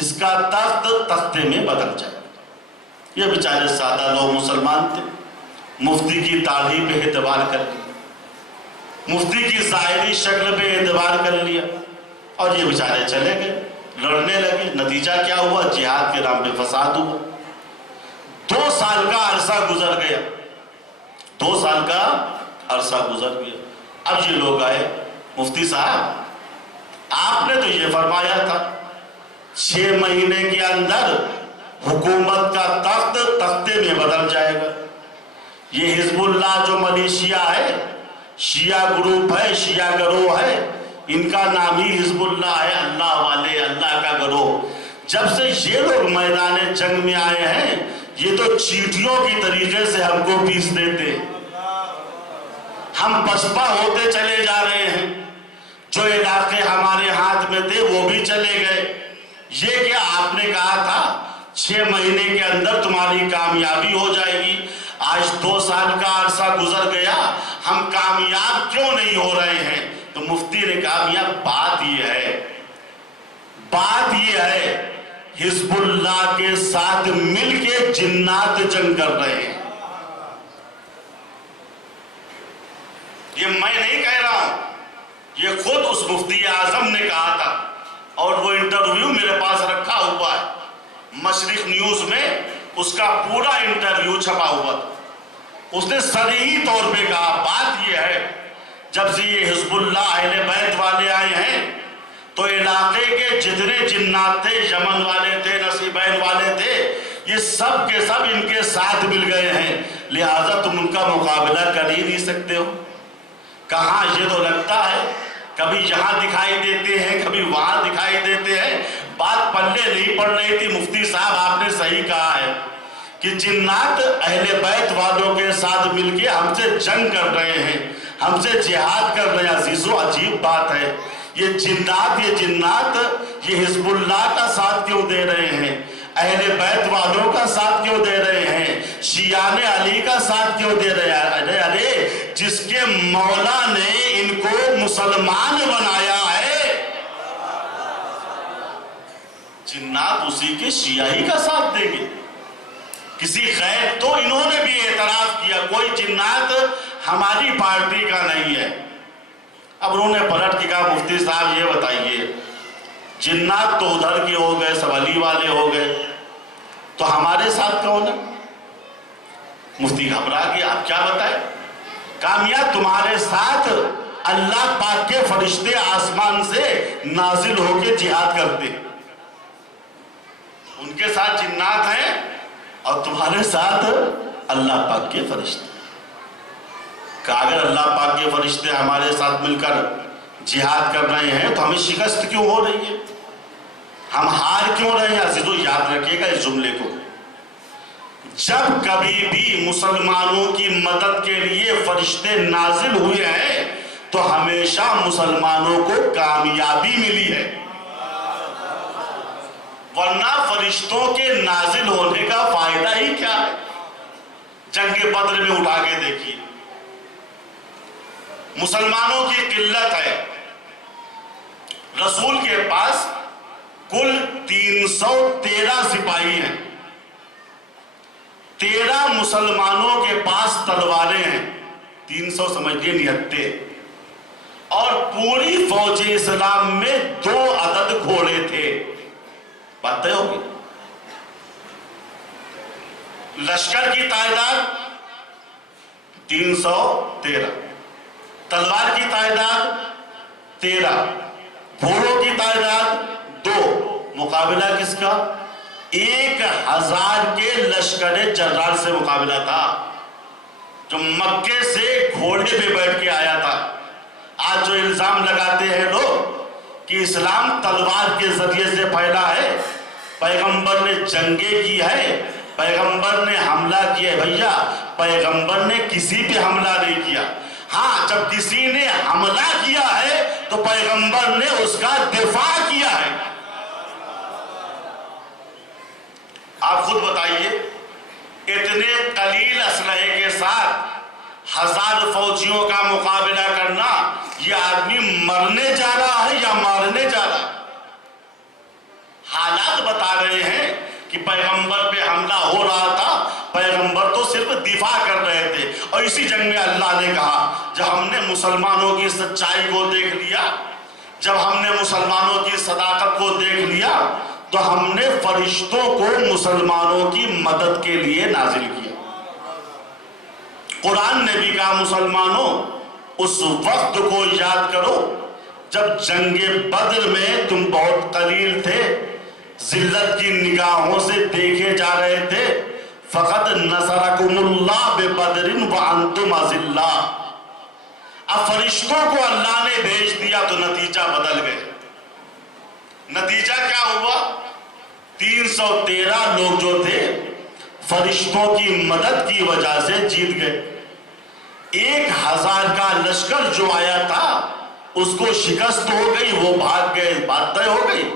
اس کا تخت تختے میں بدل جائے. یہ بیچارے سادہ لوگ مسلمان تھے, مفتی کی داڑھی پہ اعتبار کر لیا, مفتی کی ظاہری شکل پہ اعتبار کر لیا, اور یہ بیچارے چلے گئے, لڑنے لگے. نتیجہ کیا ہوا؟ جہاد کے نام پہ فساد ہوا. 2 سال کا عرصہ گزر گیا, 2 سال کا عرصہ گزر گیا. اب یہ لوگ آئے, مفتی صاحب آپ نے تو یہ فرمایا تھا 6 مہینے کے اندر حکومت کا تخت تختے میں بدل جائے گا. یہ حزب اللہ جو ملیشیا ہے, شیعہ گروپ ہے, شیعہ گروہ ہے, ان کا نام ہی حزب اللہ ہے, اللہ والے, اللہ کا گروہ. جب سے یہ لوگ میدان جنگ میں آئے ہیں, یہ تو چیٹیوں کی طریقے سے ہم کو پیس دیتے, ہم پسپا ہوتے چلے جا رہے ہیں. جو علاقے ہمارے ہاتھ میں تھے وہ بھی چلے گئے. یہ کیا آپ نے کہا تھا 6 مہینے کے اندر تمہاری کامیابی ہو جائے گی, آج 2 سال کا عرصہ گزر گیا, ہم کامیاب کیوں نہیں ہو رہے ہیں؟ تو مفتی نے کہا میاں بات یہ ہے حزب اللہ کے ساتھ مل کے جنات جنگ کر رہے ہیں. یہ میں نہیں کہہ رہا ہوں, یہ خود اس مفتی اعظم نے کہا تھا, اور وہ انٹرویو میرے پاس رکھا ہوا ہے, مشرق نیوز میں اس کا پورا انٹرویو چھپا ہوا تھا. اس نے صریحی طور پہ کہا بات یہ ہے جب سے یہ حزب اللہ اہل بیت والے آئے ہیں تو علاقے کے جتنے جنات تھے, یمن والے تھے, نصیبین والے تھے, یہ سب کے سب ان کے ساتھ مل گئے ہیں, لہٰذا تم ان کا مقابلہ کر ہی نہیں سکتے ہو. کہاں یہ تو لگتا ہے کبھی یہاں دکھائی دیتے ہیں, کبھی وہاں دکھائی دیتے ہیں. بات پلے نہیں پڑ رہی تھی. مفتی صاحب آپ نے صحیح کہا ہے, کہ جنات اہل بیت والوں کے ساتھ مل کے ہم سے جنگ کر رہے ہیں، ہم سے جہاد کر رہے ہیں۔ عزیزو عجیب بات ہے، یہ جنات یہ حزب اللہ کا ساتھ کیوں دے رہے ہیں؟ اہل بیت والوں کا ساتھ کیوں دے رہے ہیں؟ شیعان علی کا ساتھ کیوں دے رہے ہیں؟ ارے جس کے مولا نے ان کو مسلمان بنایا ہے، جنات اسی کے شیعی کا ساتھ دیں گے؟ کسی غیر تو انہوں نے بھی اعتراف کیا کوئی جنات ہماری پارٹی کا نہیں ہے۔ اب انہوں نے پلٹ کے کہا مفتی صاحب یہ بتائیے، جنات تو ادھر کے ہو گئے، سب علی والے ہو گئے، تو ہمارے ساتھ کون ہے؟ مفتی گھبرا گیا، آپ کیا بتائیں؟ کامیا تمہارے ساتھ اللہ پاک کے فرشتے آسمان سے نازل ہو کے جہاد کرتے، ان کے ساتھ جنات ہیں اور تمہارے ساتھ اللہ پاک کے فرشتے۔ کہ اگر اللہ پاک کے فرشتے ہمارے ساتھ مل کر جہاد کر رہے ہیں تو ہمیں شکست کیوں ہو رہی ہے؟ ہم ہار کیوں رہے ہیں؟ عزیزو یاد رکھیے گا اس جملے کو، جب کبھی بھی مسلمانوں کی مدد کے لیے فرشتے نازل ہوئے ہیں تو ہمیشہ مسلمانوں کو کامیابی ملی ہے، ورنہ فرشتوں کے نازل ہونے کا فائدہ ہی کیا ہے؟ جنگ بدر میں اٹھا کے دیکھیے، مسلمانوں کی قلت ہے، رسول کے پاس کل 313 سپاہی ہیں، 13 مسلمانوں کے پاس تلواریں ہیں، 300 سمجھئے 79، اور پوری فوج اسلام میں 2 عدد گھوڑے تھے۔ بات طے ہوگی؟ لشکر کی تعداد 313، تلوار کی تعداد 13، گھوڑوں کی تعداد 2، مقابلہ کس کا؟ 1000 کے لشکر جرار سے مقابلہ تھا، جو مکے سے گھوڑے پہ بیٹھ کے آیا تھا۔ آج جو الزام لگاتے ہیں لوگ کہ اسلام تلوار کے ذریعے سے پھیلا ہے، پیغمبر نے جنگیں کی ہے، پیغمبر نے حملہ کیا ہے، بھیا پیغمبر نے کسی پہ حملہ نہیں کیا، ہاں جب کسی نے حملہ کیا ہے تو پیغمبر نے اس کا دفاع کیا ہے۔ آپ خود بتائیے، اتنے قلیل اسلحے کے ساتھ 1000 فوجیوں کا مقابلہ کرنا، یہ آدمی مرنے جا رہا ہے یا مارنے جا رہا ہے؟ حالات بتا رہے ہیں کہ پیغمبر پہ حملہ ہو رہا تھا، پیغمبر تو صرف دفاع کر رہے تھے، اور اسی جنگ میں اللہ نے کہا جب ہم نے مسلمانوں کی سچائی کو دیکھ لیا، جب ہم نے مسلمانوں کی صداقت کو دیکھ لیا، تو ہم نے فرشتوں کو مسلمانوں کی مدد کے لیے نازل کیا۔ قرآن نے بھی کہا مسلمانوں اس وقت کو یاد کرو جب جنگ بدر میں تم بہت قلیل تھے، ذلت کی نگاہوں سے دیکھے جا رہے تھے، فقط نصرکم اللہ ببدر وانتم اذلہ۔ اب فرشتوں کو اللہ نے بھیج دیا تو نتیجہ بدل گئے۔ نتیجہ کیا ہوا؟ 313 لوگ جو تھے فرشتوں کی مدد کی وجہ سے جیت گئے۔ 1000 کا لشکر جو آیا تھا اس کو شکست ہو گئی، وہ بھاگ گئے، بات طے ہو گئی۔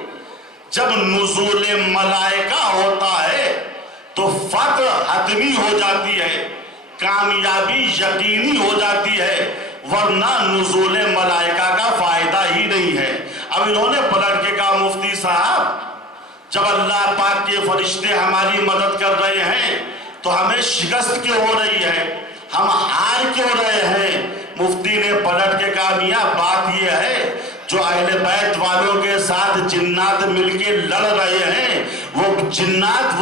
جب نزول ملائکہ ہوتا ہے تو فتح حتمی ہو جاتی ہے، کامیابی یقینی ہو جاتی ہے، ورنہ نزول ملائکہ کا فائدہ ہی نہیں ہے۔ اب انہوں نے پلٹ کے کہا مفتی صاحب جب اللہ پاک کے فرشتے ہماری مدد کر رہے ہیں تو ہمیں شکست کیوں ہو رہی ہے، ہم ہار کیوں رہے ہیں؟ مفتی نے پلٹ کے کہا میاں بات یہ ہے جو اہل بیت والوں کے ساتھ جنات مل کے لڑ رہے ہیں، وہ جنات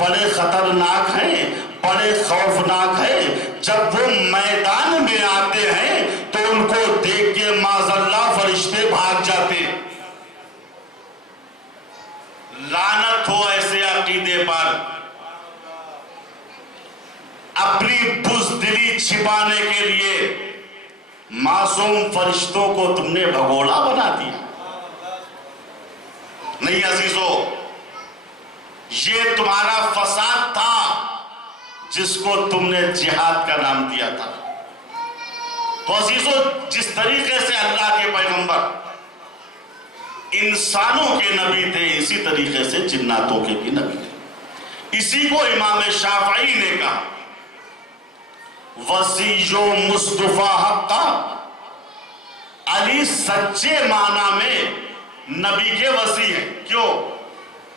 بڑے خطرناک ہیں، بڑے خوفناک ہیں۔ جب وہ میدان میں آتے ہیں تو ان کو دیکھ کے معاذ اللہ فرشتے بھاگ جاتے ہیں۔ لعنت ہو ایسے عقیدے پر، اپنی بزدلی چھپانے کے لیے معصوم فرشتوں کو تم نے بھگوڑا بنا دیا۔ نہیں عزیزو، یہ تمہارا فساد تھا جس کو تم نے جہاد کا نام دیا تھا۔ تو عزیزو، جس طریقے سے اللہ کے پیغمبر انسانوں کے نبی تھے، اسی طریقے سے جناتوں کے بھی نبی تھے۔ اسی کو امام شافعی نے کہا وصی و مصطفیٰ حقا، علی سچے معنی میں نبی کے وصی ہیں۔ کیوں؟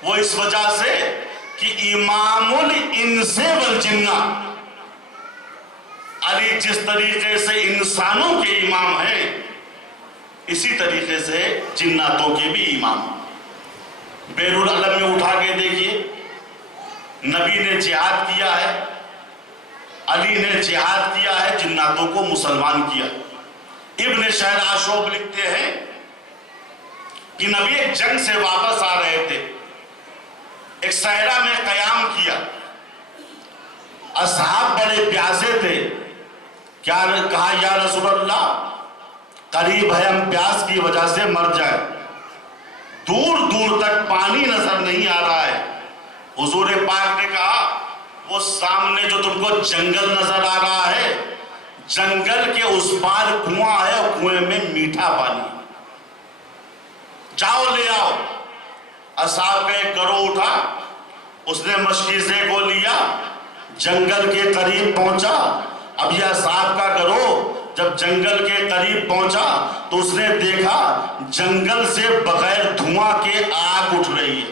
وہ اس وجہ سے کہ امام الانس والجنہ، علی جس طریقے سے انسانوں کے امام ہیں اسی طریقے سے جناتوں کے بھی امام۔ بیرون العالم میں اٹھا کے دیکھیے، نبی نے جہاد کیا ہے، علی نے جہاد کیا ہے، جناتوں کو مسلمان کیا۔ ابن شہر آشوب لکھتے ہیں کہ نبی ایک جنگ سے واپس آ رہے تھے، ایک صحرا میں قیام کیا، اصحاب بڑے پیاسے تھے، کیا کہا یا رسول اللہ قریب ہے ہم پیاس کی وجہ سے مر جائیں، دور دور تک پانی نظر نہیں آ رہا ہے۔ حضور پاک نے کہا وہ سامنے جو تم کو جنگل نظر آ رہا ہے، جنگل کے اس پار کنواں ہے اور کنویں میں میٹھا پانی، جاؤ لے آؤ۔ اصحاب کا ایک گروہ اٹھا، اس نے مشکیزے کو لیا، جنگل کے قریب پہنچا۔ اب یہ اصحاب کا گروہ جب جنگل کے قریب پہنچا تو اس نے دیکھا جنگل سے بغیر دھواں کے آگ اٹھ رہی ہے،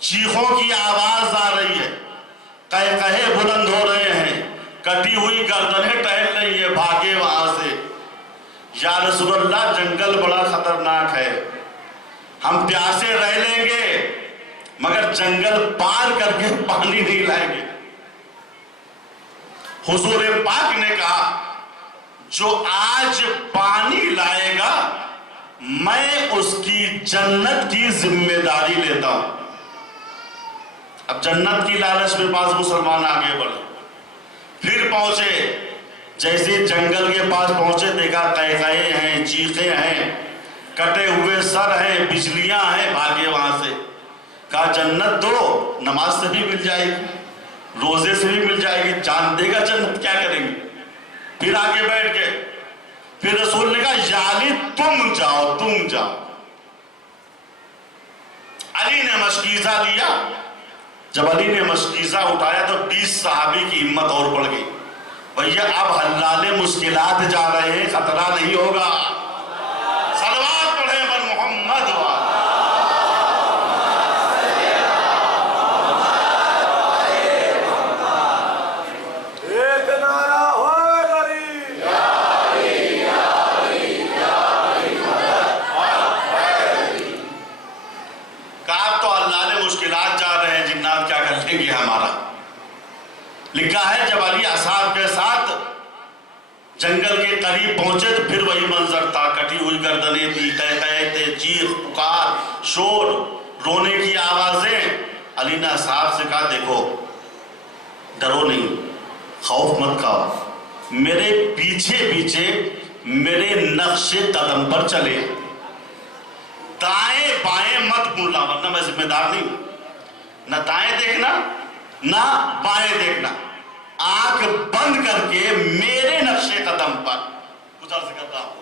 چیخوں کی آواز آ رہی ہے، قہقہے بلند ہو رہے ہیں، کٹی ہوئی گردنیں ٹہل رہی ہیں، بھاگے وہاں سے۔ یا رسول اللہ جنگل بڑا خطرناک ہے، ہم پیاسے رہ لیں گے مگر جنگل پار کر کے پانی نہیں لائیں گے۔ حضور پاک نے کہا جو آج پانی لائے گا میں اس کی جنت کی ذمہ داری لیتا ہوں۔ اب جنت کی لالچ میں بعض مسلمان آگے بڑھے، پھر پہنچے، جیسے جنگل کے پاس پہنچے دیکھا قہقہے ہیں، چیخیں ہیں، کٹے ہوئے سر ہیں، بجلیاں ہیں، بھاگے وہاں سے۔ کہا جنت دو، نماز سے بھی مل جائے گی، روزے سے بھی مل جائے گی، جان دے گا جنت، کیا کریں گے؟ پھر آگے بیٹھ کے پھر رسول نے کہا یا علی تم جاؤ، تم جاؤ۔ علی نے مشکیزہ لیا، جب علی نے مشکیزہ اٹھایا تو 20 صحابی کی ہمت اور بڑھ گئی، بھیا اب حلال مشکلات جا رہے ہیں، خطرہ نہیں ہوگا۔ صلوات پڑھیں بر محمد و ہمارا۔ لکھا ہے جب علی اصحاب کے ساتھ جنگل کے قریب پہنچے تو پھر وہی منظر تھا، کٹی ہوئی گردنیں تھی، قہقہے تھے، چیخ پکار، شور، رونے کی آوازیں۔ علی نے اصحاب سے کہا دیکھو ڈرو نہیں، خوف مت کھاؤ، میرے پیچھے پیچھے میرے نقش قدم پر چلے، دائیں بائیں مت مڑنا ورنہ میں ذمہ دار نہیں ہوں، نہ دائیں دیکھنا نہ بائیں دیکھنا، آنکھ بند کر کے میرے نقش قدم پر گزر سے کرتا ہوں۔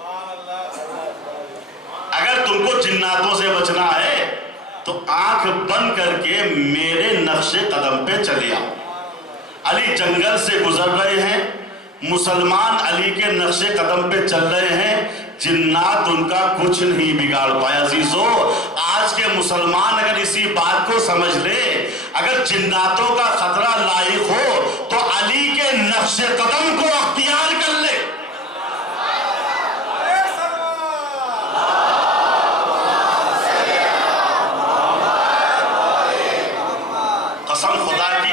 اگر تم کو جناتوں سے بچنا ہے تو آنکھ بند کر کے میرے نقش قدم پہ چلے آؤ۔ علی جنگل سے گزر رہے ہیں، مسلمان علی کے نقش قدم پہ چل رہے ہیں، جنات ان کا کچھ نہیں بگاڑ پایا۔ عزیزو آج کے مسلمان اگر اسی بات کو سمجھ لے، اگر جناتوں کا خطرہ لاحق ہو تو علی کے نقش قدم کو اختیار کر لے۔ قسم خدا کی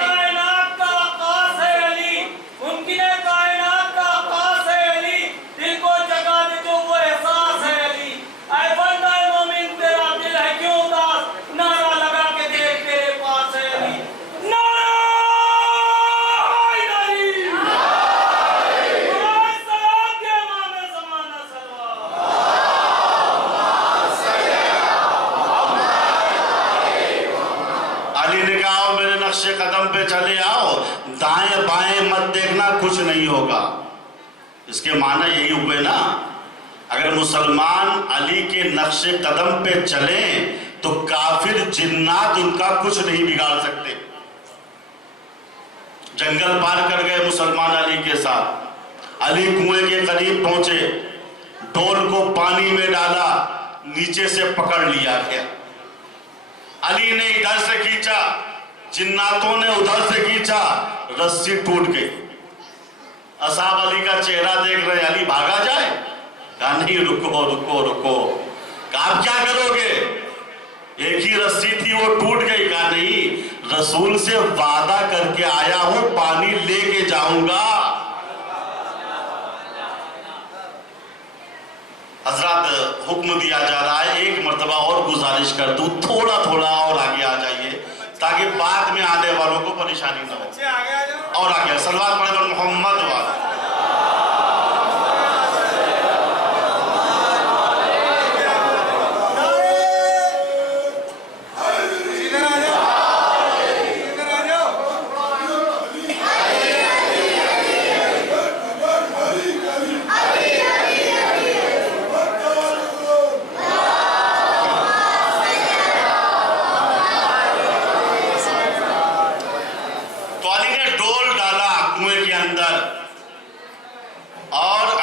دائیں بائیں مت دیکھنا، کچھ نہیں ہوگا۔ اس کے معنی یہی ہوئے نا، اگر مسلمان علی کے نقش قدم پہ چلیں تو کافر جنات ان کا کچھ نہیں بگاڑ سکتے۔ جنگل پار کر گئے مسلمان علی کے ساتھ، علی کنویں کے قریب پہنچے، ڈول کو پانی میں ڈالا، نیچے سے پکڑ لیا گیا۔ علی نے ادھر سے کھینچا، جناتوں نے ادھر سے کھینچا، رسی ٹوٹ گئی۔ اصحاب علی کا چہرہ دیکھ رہے، علی بھاگا جائے؟ کہا نہیں، رکو رکو رکو۔ کہا آپ کیا کرو گے؟ ایک ہی رسی تھی وہ ٹوٹ گئی۔ کہا نہیں، رسول سے وعدہ کر کے آیا ہوں، پانی لے کے جاؤں گا۔ حضرات حکم دیا جا رہا ہے، ایک مرتبہ اور گزارش کر دوں، تھوڑا تھوڑا اور آگے آ جائیے تاکہ بعد میں آنے والوں کو پریشانی نہ ہو۔ اور آگے صلوات پڑھیں اور محمد وعلہ۔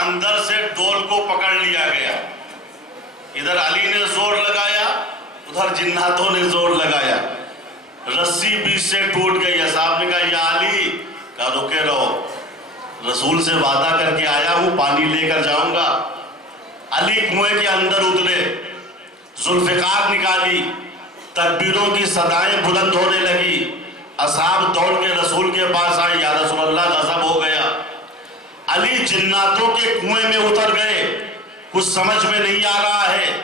اندر سے ڈول کو پکڑ لیا گیا، ادھر علی نے زور لگایا، ادھر جناتوں نے زور لگایا، رسی بیچ سے ٹوٹ گئی۔ اصحاب نے کہا یا علی، کہا رکے رہو، رسول سے وعدہ کر کے آیا ہوں، پانی لے کر جاؤں گا۔ علی کنویں کے اندر اترے، ذوالفقار نکالی، تکبیروں کی صدائیں بلند ہونے لگی۔ اصحاب دوڑ کے رسول کے پاس آئے، یا رسول اللہ غضب ہو گیا۔ علی جناتوں کے کنویں میں اتر گئے، کچھ سمجھ میں نہیں آ رہا ہے،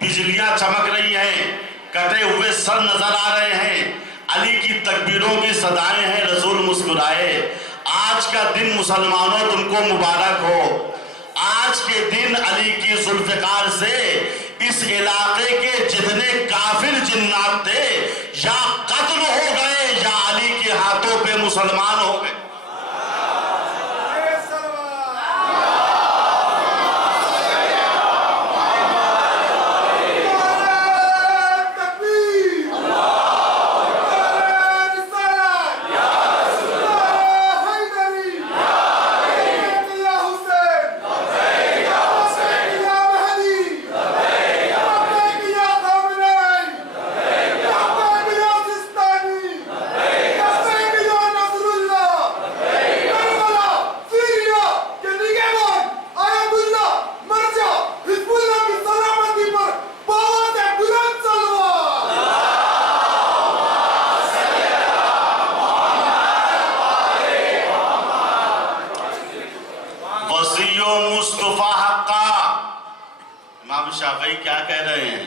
بجلیاں چمک رہی ہیں، کٹے ہوئے سر نظر آ رہے ہیں، علی کی تکبیروں کی صدائیں ہیں۔ رسول مسکرائے، آج کا دن مسلمانوں تم کو مبارک ہو، آج کے دن علی کی ذوالفقار سے اس علاقے کے جتنے کافر جنات تھے یا قتل ہو گئے یا علی کے ہاتھوں پہ مسلمان ہو گئے۔ امام شافعی کیا کہہ رہے ہیں؟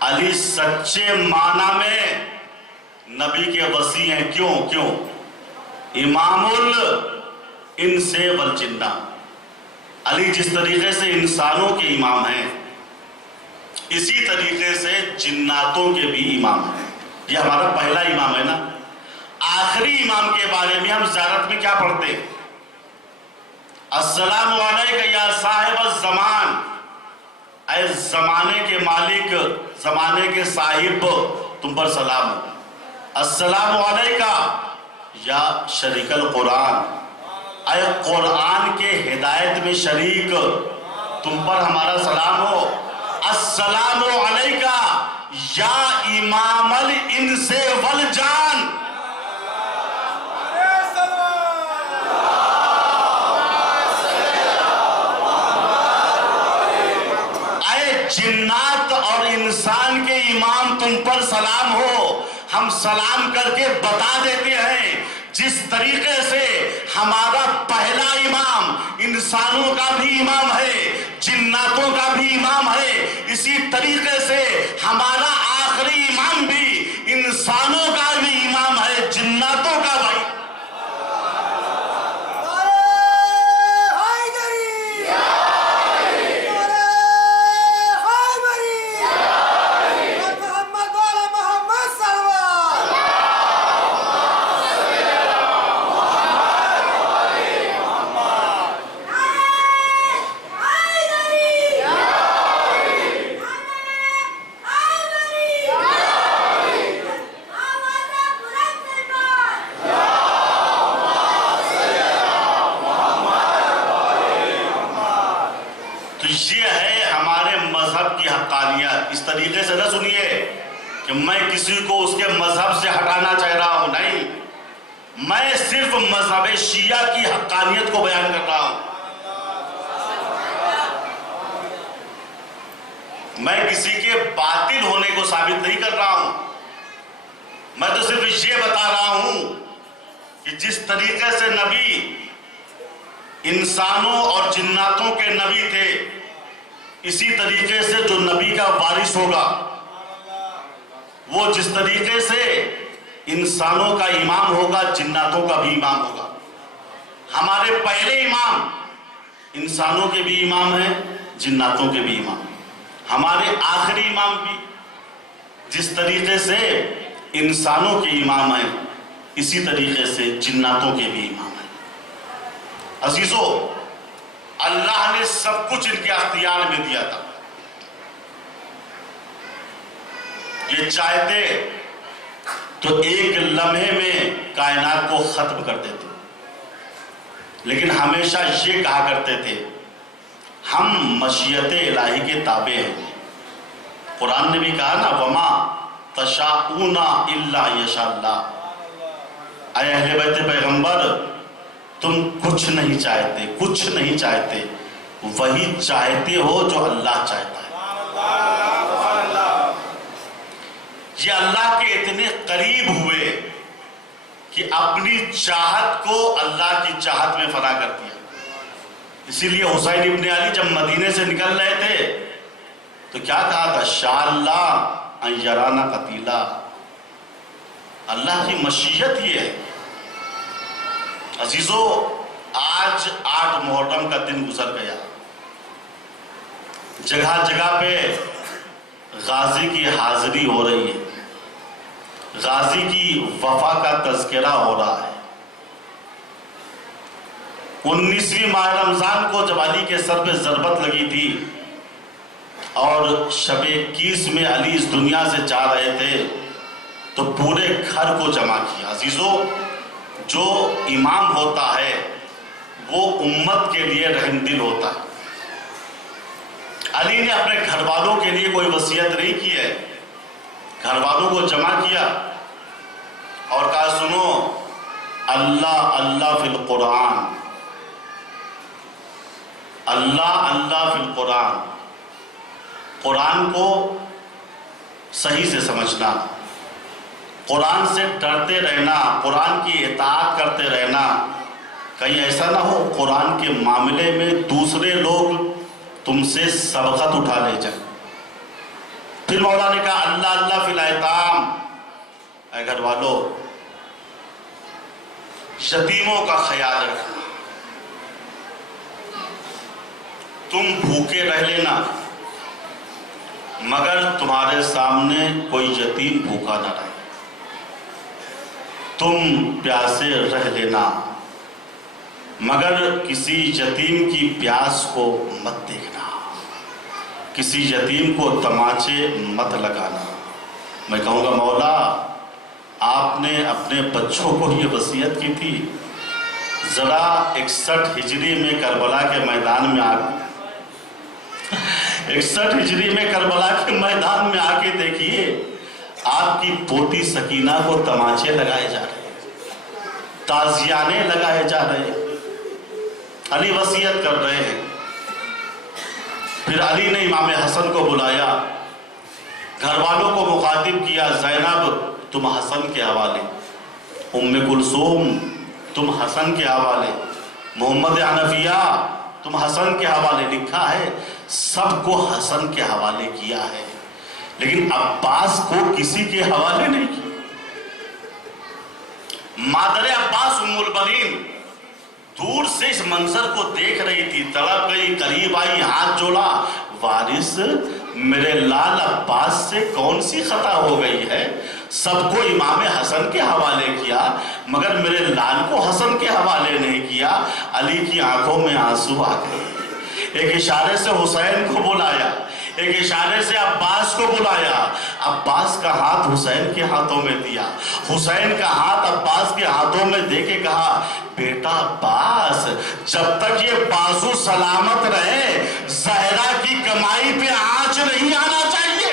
علی سچے معنی میں نبی کے وصی ہیں۔ کیوں؟ امام الانس والجنہ۔ علی جس طریقے سے انسانوں کے امام ہیں، اسی طریقے سے جناتوں کے بھی امام ہیں۔ یہ ہمارا پہلا امام ہے نا۔ آخری امام کے بارے میں ہم زیارت میں کیا پڑھتے ہیں؟ السلام علیکہ یا صاحب الزمان، اے زمانے کے مالک، زمانے کے صاحب، تم پر سلام ہو۔ السلام علیکہ یا شریک القرآن، اے قرآن کے ہدایت میں شریک، تم پر ہمارا سلام ہو۔ السلام علیکہ یا امام الانس والجان، جنات اور انسان کے امام تم پر سلام ہو۔ ہم سلام کر کے بتا دیتے ہیں، جس طریقے سے ہمارا پہلا امام انسانوں کا بھی امام ہے، جناتوں کا بھی امام ہے، اسی طریقے سے ہمارا آخری امام بھی انسانوں کا بھی امام ہے، جناتوں کا بھی۔ طریقے سے نہ سنیے کہ میں کسی کو اس کے مذہب سے ہٹانا چاہ رہا ہوں، نہیں، میں صرف مذہب شیعہ کی حقانیت کو بیان کر رہا ہوں۔ میں کسی کے باطل ہونے کو ثابت نہیں کر رہا ہوں، میں تو صرف یہ بتا رہا ہوں کہ جس طریقے سے نبی انسانوں اور جناتوں کے نبی تھے، اسی طریقے سے جو نبی کا وارث ہوگا وہ جس طریقے سے انسانوں کا امام ہوگا جناتوں کا بھی امام ہوگا۔ ہمارے پہلے امام انسانوں کے بھی امام ہیں، جناتوں کے بھی امام، ہمارے آخری امام بھی جس طریقے سے انسانوں کے امام ہیں اسی طریقے سے جناتوں کے بھی امام ہیں۔ عزیزو، اللہ نے سب کچھ ان کے اختیار میں دیا تھا، یہ چاہتے تو ایک لمحے میں کائنات کو ختم کر دیتے، لیکن ہمیشہ یہ کہا کرتے تھے ہم مشیت الہی کے تابع ہیں۔ قرآن نے بھی کہا نا وما تشاءون الا یشاء اللہ، اے اہل بیت پیغمبر تم کچھ نہیں چاہتے، کچھ نہیں چاہتے، وہی چاہتے ہو جو اللہ چاہتا ہے۔ یہ اللہ کے اتنے قریب ہوئے کہ اپنی چاہت کو اللہ کی چاہت میں فنا کر دیا۔ اسی لیے حسین ابن علی جب مدینے سے نکل رہے تھے تو کیا کہا تھا؟ شاء اللہ ان یرانا قتیلا، اللہ کی مشیت یہ ہے۔ عزیزو، آج 8 محرم کا دن گزر گیا، جگہ جگہ پہ غازی کی حاضری ہو رہی ہے، غازی کی وفا کا تذکرہ ہو رہا ہے۔ 19ویں ماہ رمضان کو جب علی کے سر پہ ضربت لگی تھی اور شب 21 میں علی اس دنیا سے جا رہے تھے تو پورے گھر کو جمع کیا۔ عزیزو، جو امام ہوتا ہے وہ امت کے لیے رحم دل ہوتا ہے۔ علی نے اپنے گھر والوں کے لیے کوئی وصیت نہیں کی ہے، گھر والوں کو جمع کیا اور کہا سنو، اللہ اللہ فی القرآن، اللہ اللہ فی القرآن، قرآن کو صحیح سے سمجھنا، قرآن سے ڈرتے رہنا، قرآن کی اطاعت کرتے رہنا، کہیں ایسا نہ ہو قرآن کے معاملے میں دوسرے لوگ تم سے سبقت اٹھا لے جائیں۔ پھر مولا نے کہا اللہ اللہ فی الایتام، اے گھر والو یتیموں کا خیال رکھنا، تم بھوکے رہ لینا مگر تمہارے سامنے کوئی یتیم بھوکا نہ رہے، تم پیاسے رہ لینا مگر کسی یتیم کی پیاس کو مت دیکھنا، کسی یتیم کو تماچے مت لگانا۔ میں کہوں گا مولا آپ نے اپنے بچوں کو یہ وصیت کی تھی، ذرا 61 ہجری میں کربلا کے میدان میں 61 ہجری میں کربلا کے میدان میں آ کے دیکھیے آپ کی پوتی سکینہ کو تماچے لگائے جا رہے ہیں، تازیانے لگائے جا رہے ہیں، علی وصیت کر رہے ہیں۔ پھر علی نے امام حسن کو بلایا، گھر والوں کو مخاطب کیا، زینب تم حسن کے حوالے، ام کلثوم تم حسن کے حوالے، محمد حنفیہ تم حسن کے حوالے، لکھا ہے سب کو حسن کے حوالے کیا ہے، لیکن عباس کو کسی کے حوالے نہیں کیا۔ مادر عباس ام البنین دور سے اس منظر کو دیکھ رہی تھی، تڑپ گئی، قریب آئی، ہاتھ جوڑا، وارث میرے لال عباس سے کون سی خطا ہو گئی ہے؟ سب کو امام حسن کے حوالے کیا مگر میرے لال کو حسن کے حوالے نہیں کیا۔ علی کی آنکھوں میں آنسو آ گئے، ایک اشارے سے حسین کو بلایا، ایک اشارے سے عباس کو بلایا، عباس کا ہاتھ حسین کے ہاتھوں میں دیا، حسین کا ہاتھ عباس کے ہاتھوں میں دے کے کہا بیٹا عباس جب تک یہ بازو سلامت رہے زہرا کی کمائی پہ آنچ نہیں آنا چاہیے۔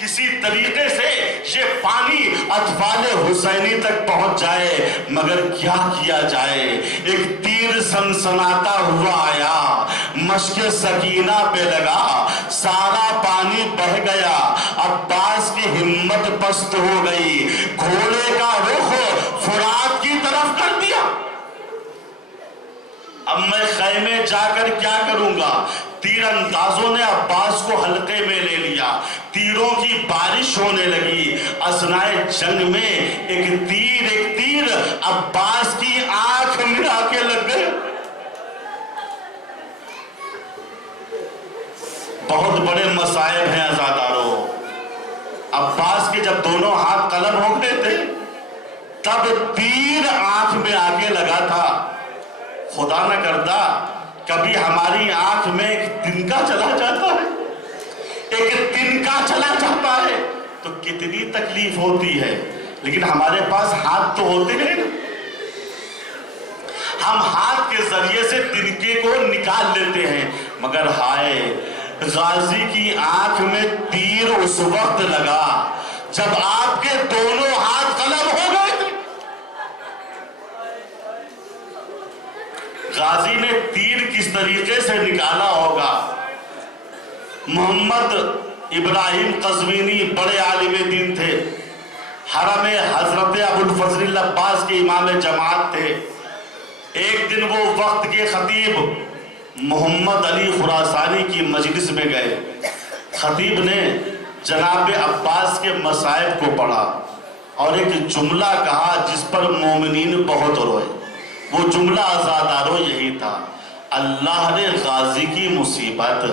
کسی طریقے سے یہ پانی اطفال حسینی تک پہنچ جائے، مگر کیا کیا جائے؟ ایک تیر سنسناتا ہوا آیا، مشک سکینہ پہ لگا، سارا پانی بہہ گیا، عباس کی ہمت پست ہو گئی، گھوڑے کا رخ فرات کی طرف کر دیا۔ اب میں خیمے جا کر کیا کروں گا؟ تیر اندازوں نے عباس کو حلقے میں لے لیا، تیروں کی بارش ہونے لگی۔ اثنائے جنگ میں ایک تیر عباس کی آنکھ میں آ کے لگ گئے۔ بہت بڑے مصائب ہیں عزادارو۔ عباس کے جب دونوں ہاتھ قلم ہو گئے تھے تب تیر آنکھ میں آ کے لگا تھا۔ خدا نہ کرتا کبھی ہماری آنکھ میں ایک تنکا چلا جاتا ہے، ایک تنکا چلا جاتا ہے تو کتنی تکلیف ہوتی ہے، لیکن ہمارے پاس ہاتھ تو ہوتے ہیں نا، ہم ہاتھ کے ذریعے سے تنکے کو نکال لیتے ہیں۔ مگر ہائے، غازی کی آنکھ میں تیر اس وقت لگا جب آپ کے دونوں ہاتھ قلم ہو گئے تھے۔ غازی نے تیر کس طریقے سے نکالا ہوگا؟ محمد ابراہیم قزوینی بڑے عالم دین تھے، حرم حضرت ابو الفضل العباس کے امام جماعت تھے۔ ایک دن وہ وقت کے خطیب محمد علی خراسانی کی مجلس میں گئے۔ خطیب نے جناب عباس کے مصائب کو پڑھا اور ایک جملہ کہا جس پر مومنین بہت روئے۔ وہ جملہ عزادارو یہی تھا، اللہ نے غازی کی مصیبت،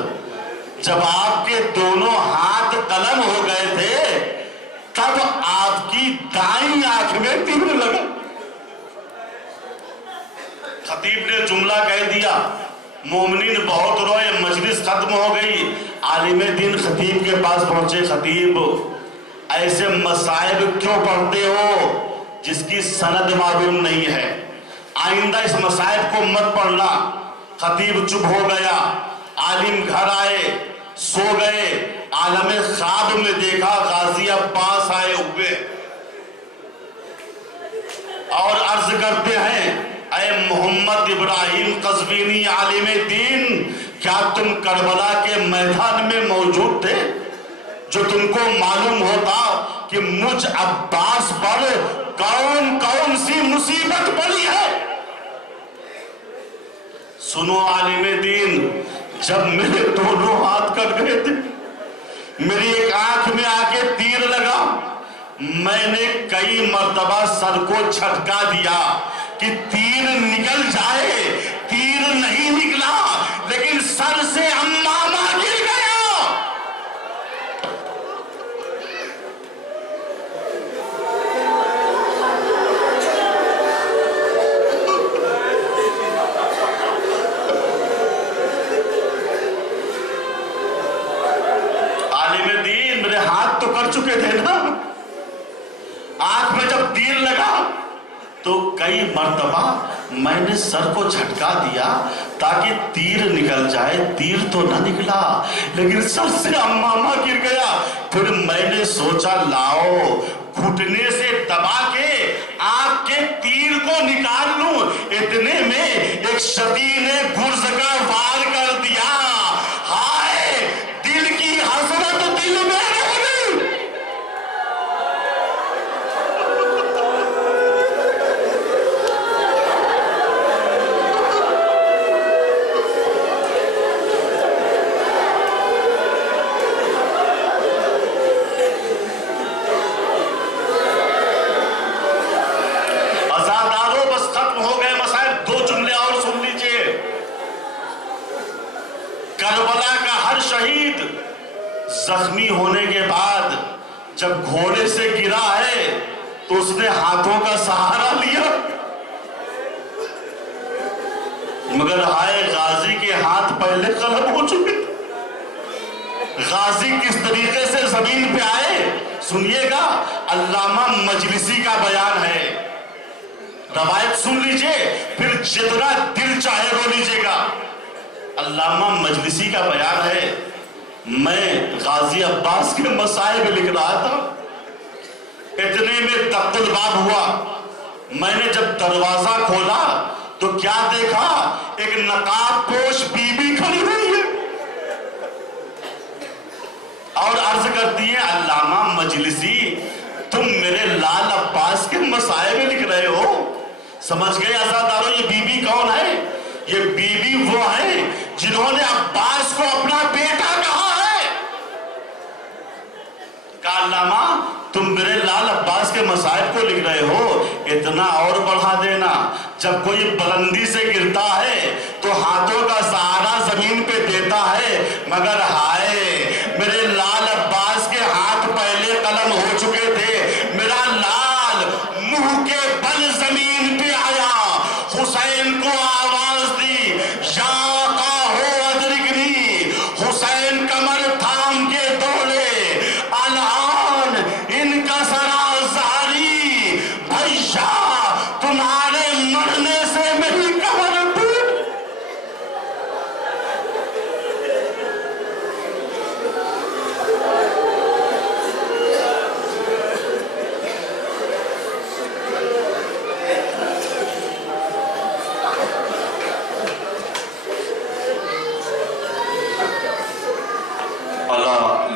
جب آپ کے دونوں ہاتھ قلم ہو گئے تھے تب آپ کی دائیں آنکھ میں تیر لگا۔ خطیب نے جملہ کہہ دیا، مومنین بہت روئے، مجلس ختم ہو گئی۔ عالم دین خطیب کے پاس پہنچے، خطیب ایسے مصائب کیوں پڑھتے ہو جس کی سند معلوم نہیں ہے؟ آئندہ اس مصائب کو مت پڑھنا۔ خطیب چپ ہو گیا۔ عالم گھر آئے، سو گئے، عالم خواب میں دیکھا غازی عباس آئے ہوئے اور عرض کرتے ہیں، اے محمد ابراہیم قزوینی عالم دین، کیا تم کربلا کے میدان میں موجود تھے؟ جو تم کو معلوم ہوتا کہ مجھ عباس پر کون کون سی مصیبت پڑی ہے؟ سنو عالم دین، جب میرے دونوں ہاتھ کٹ گئے تھے، میری ایک آنکھ میں آ کے تیر لگا، میں نے کئی مرتبہ سر کو جھٹکا دیا کہ تیر نکل جائے، تیر نہیں نکلا، لیکن سر سے امامہ گر گیا۔ عالم دین، میرے ہاتھ تو کر چکے تھے نا، آنکھ میں جب تیر لگا تو کئی مرتبہ میں نے سر کو جھٹکا دیا تاکہ تیر نکل جائے، تیر تو نہ نکلا لیکن سر سے امامہ گر گیا۔ پھر میں نے سوچا لاؤ گھٹنے سے دبا کے آنکھ کے تیر کو نکال لوں، اتنے میں ایک شقی نے گرز کا وار کر دیا۔ ہائے، دل کی حسرت دل میں رہ گئی۔ کربلا کا ہر شہید زخمی ہونے کے بعد جب گھوڑے سے گرا ہے تو اس نے ہاتھوں کا سہارا لیا، مگر ہائے غازی کے ہاتھ پہلے قلم ہو چکے۔ غازی کس طریقے سے زمین پہ آئے سنیے گا، علامہ مجلسی کا بیان ہے، روایت سن لیجئے پھر جتنا دل چاہے رو لیجئے گا۔ علامہ مجلسی کا بیان ہے، میں غازی عباس کے مصائب لکھ رہا تھا، اتنے میں دق الباب ہوا. میں نے جب دروازہ کھولا تو کیا دیکھا؟ ایک نقاب پوش بی بی کھڑی ہوئی ہے اور عرض کرتی ہے علامہ مجلسی تم میرے لال عباس کے مصائب لکھ رہے ہو. سمجھ گئے عزادارو یہ بی بی کون ہے؟ یہ بی بی وہ ہیں جنہوں نے عباس کو اپنا بیٹا کہا ہے. کہا علامہ تم میرے لال عباس کے مصائب کو لکھ رہے ہو، اتنا اور بڑھا دینا. جب کوئی بلندی سے گرتا ہے تو ہاتھوں کا سہارا زمین پہ دیتا ہے، مگر ہائے میرے لال عباس کے ہاتھ پہلے قلم ہو چکے تھے. میرا لال منہ کے بل زمین پہ آیا، حسین کو آواز دی یا آقا ہو ادرکنی. حسین کمر تھام کے دوڑے، الان ان کا سرا زاری بھائیشا تمہارے مرنے سے میری کمر ٹوٹ.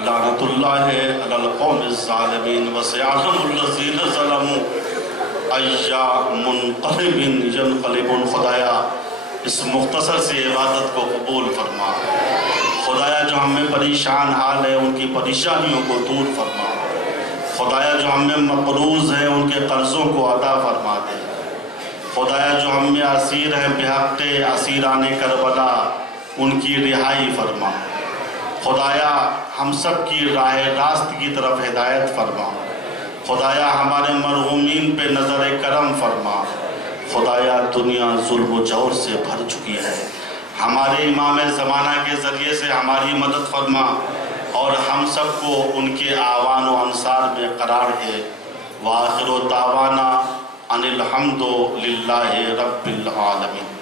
لعنت اللہ علی القوم الظالمین وسيعلم الذین ظلموا ایا منقلب ینقلبون. خدایا اس مختصر سی عبادت کو قبول فرما. خدایا جو ہم میں پریشان حال ہے ان کی پریشانیوں کو دور فرما. خدایا جو ہم میں مقروض ہیں ان کے قرضوں کو ادا فرما دے. خدایا جو ہم میں اسیر ہیں بحق اسیران کربلا ان کی رہائی فرما. خدایا ہم سب کی راہ راست کی طرف ہدایت فرما. خدایا ہمارے مرحومین پہ نظر کرم فرما. خدایا دنیا ظلم و جور سے بھر چکی ہے، ہمارے امام زمانہ کے ذریعے سے ہماری مدد فرما اور ہم سب کو ان کے اعوان و انصار میں قرار دے. وآخر دعوانا ان الحمد للہ رب العالمین.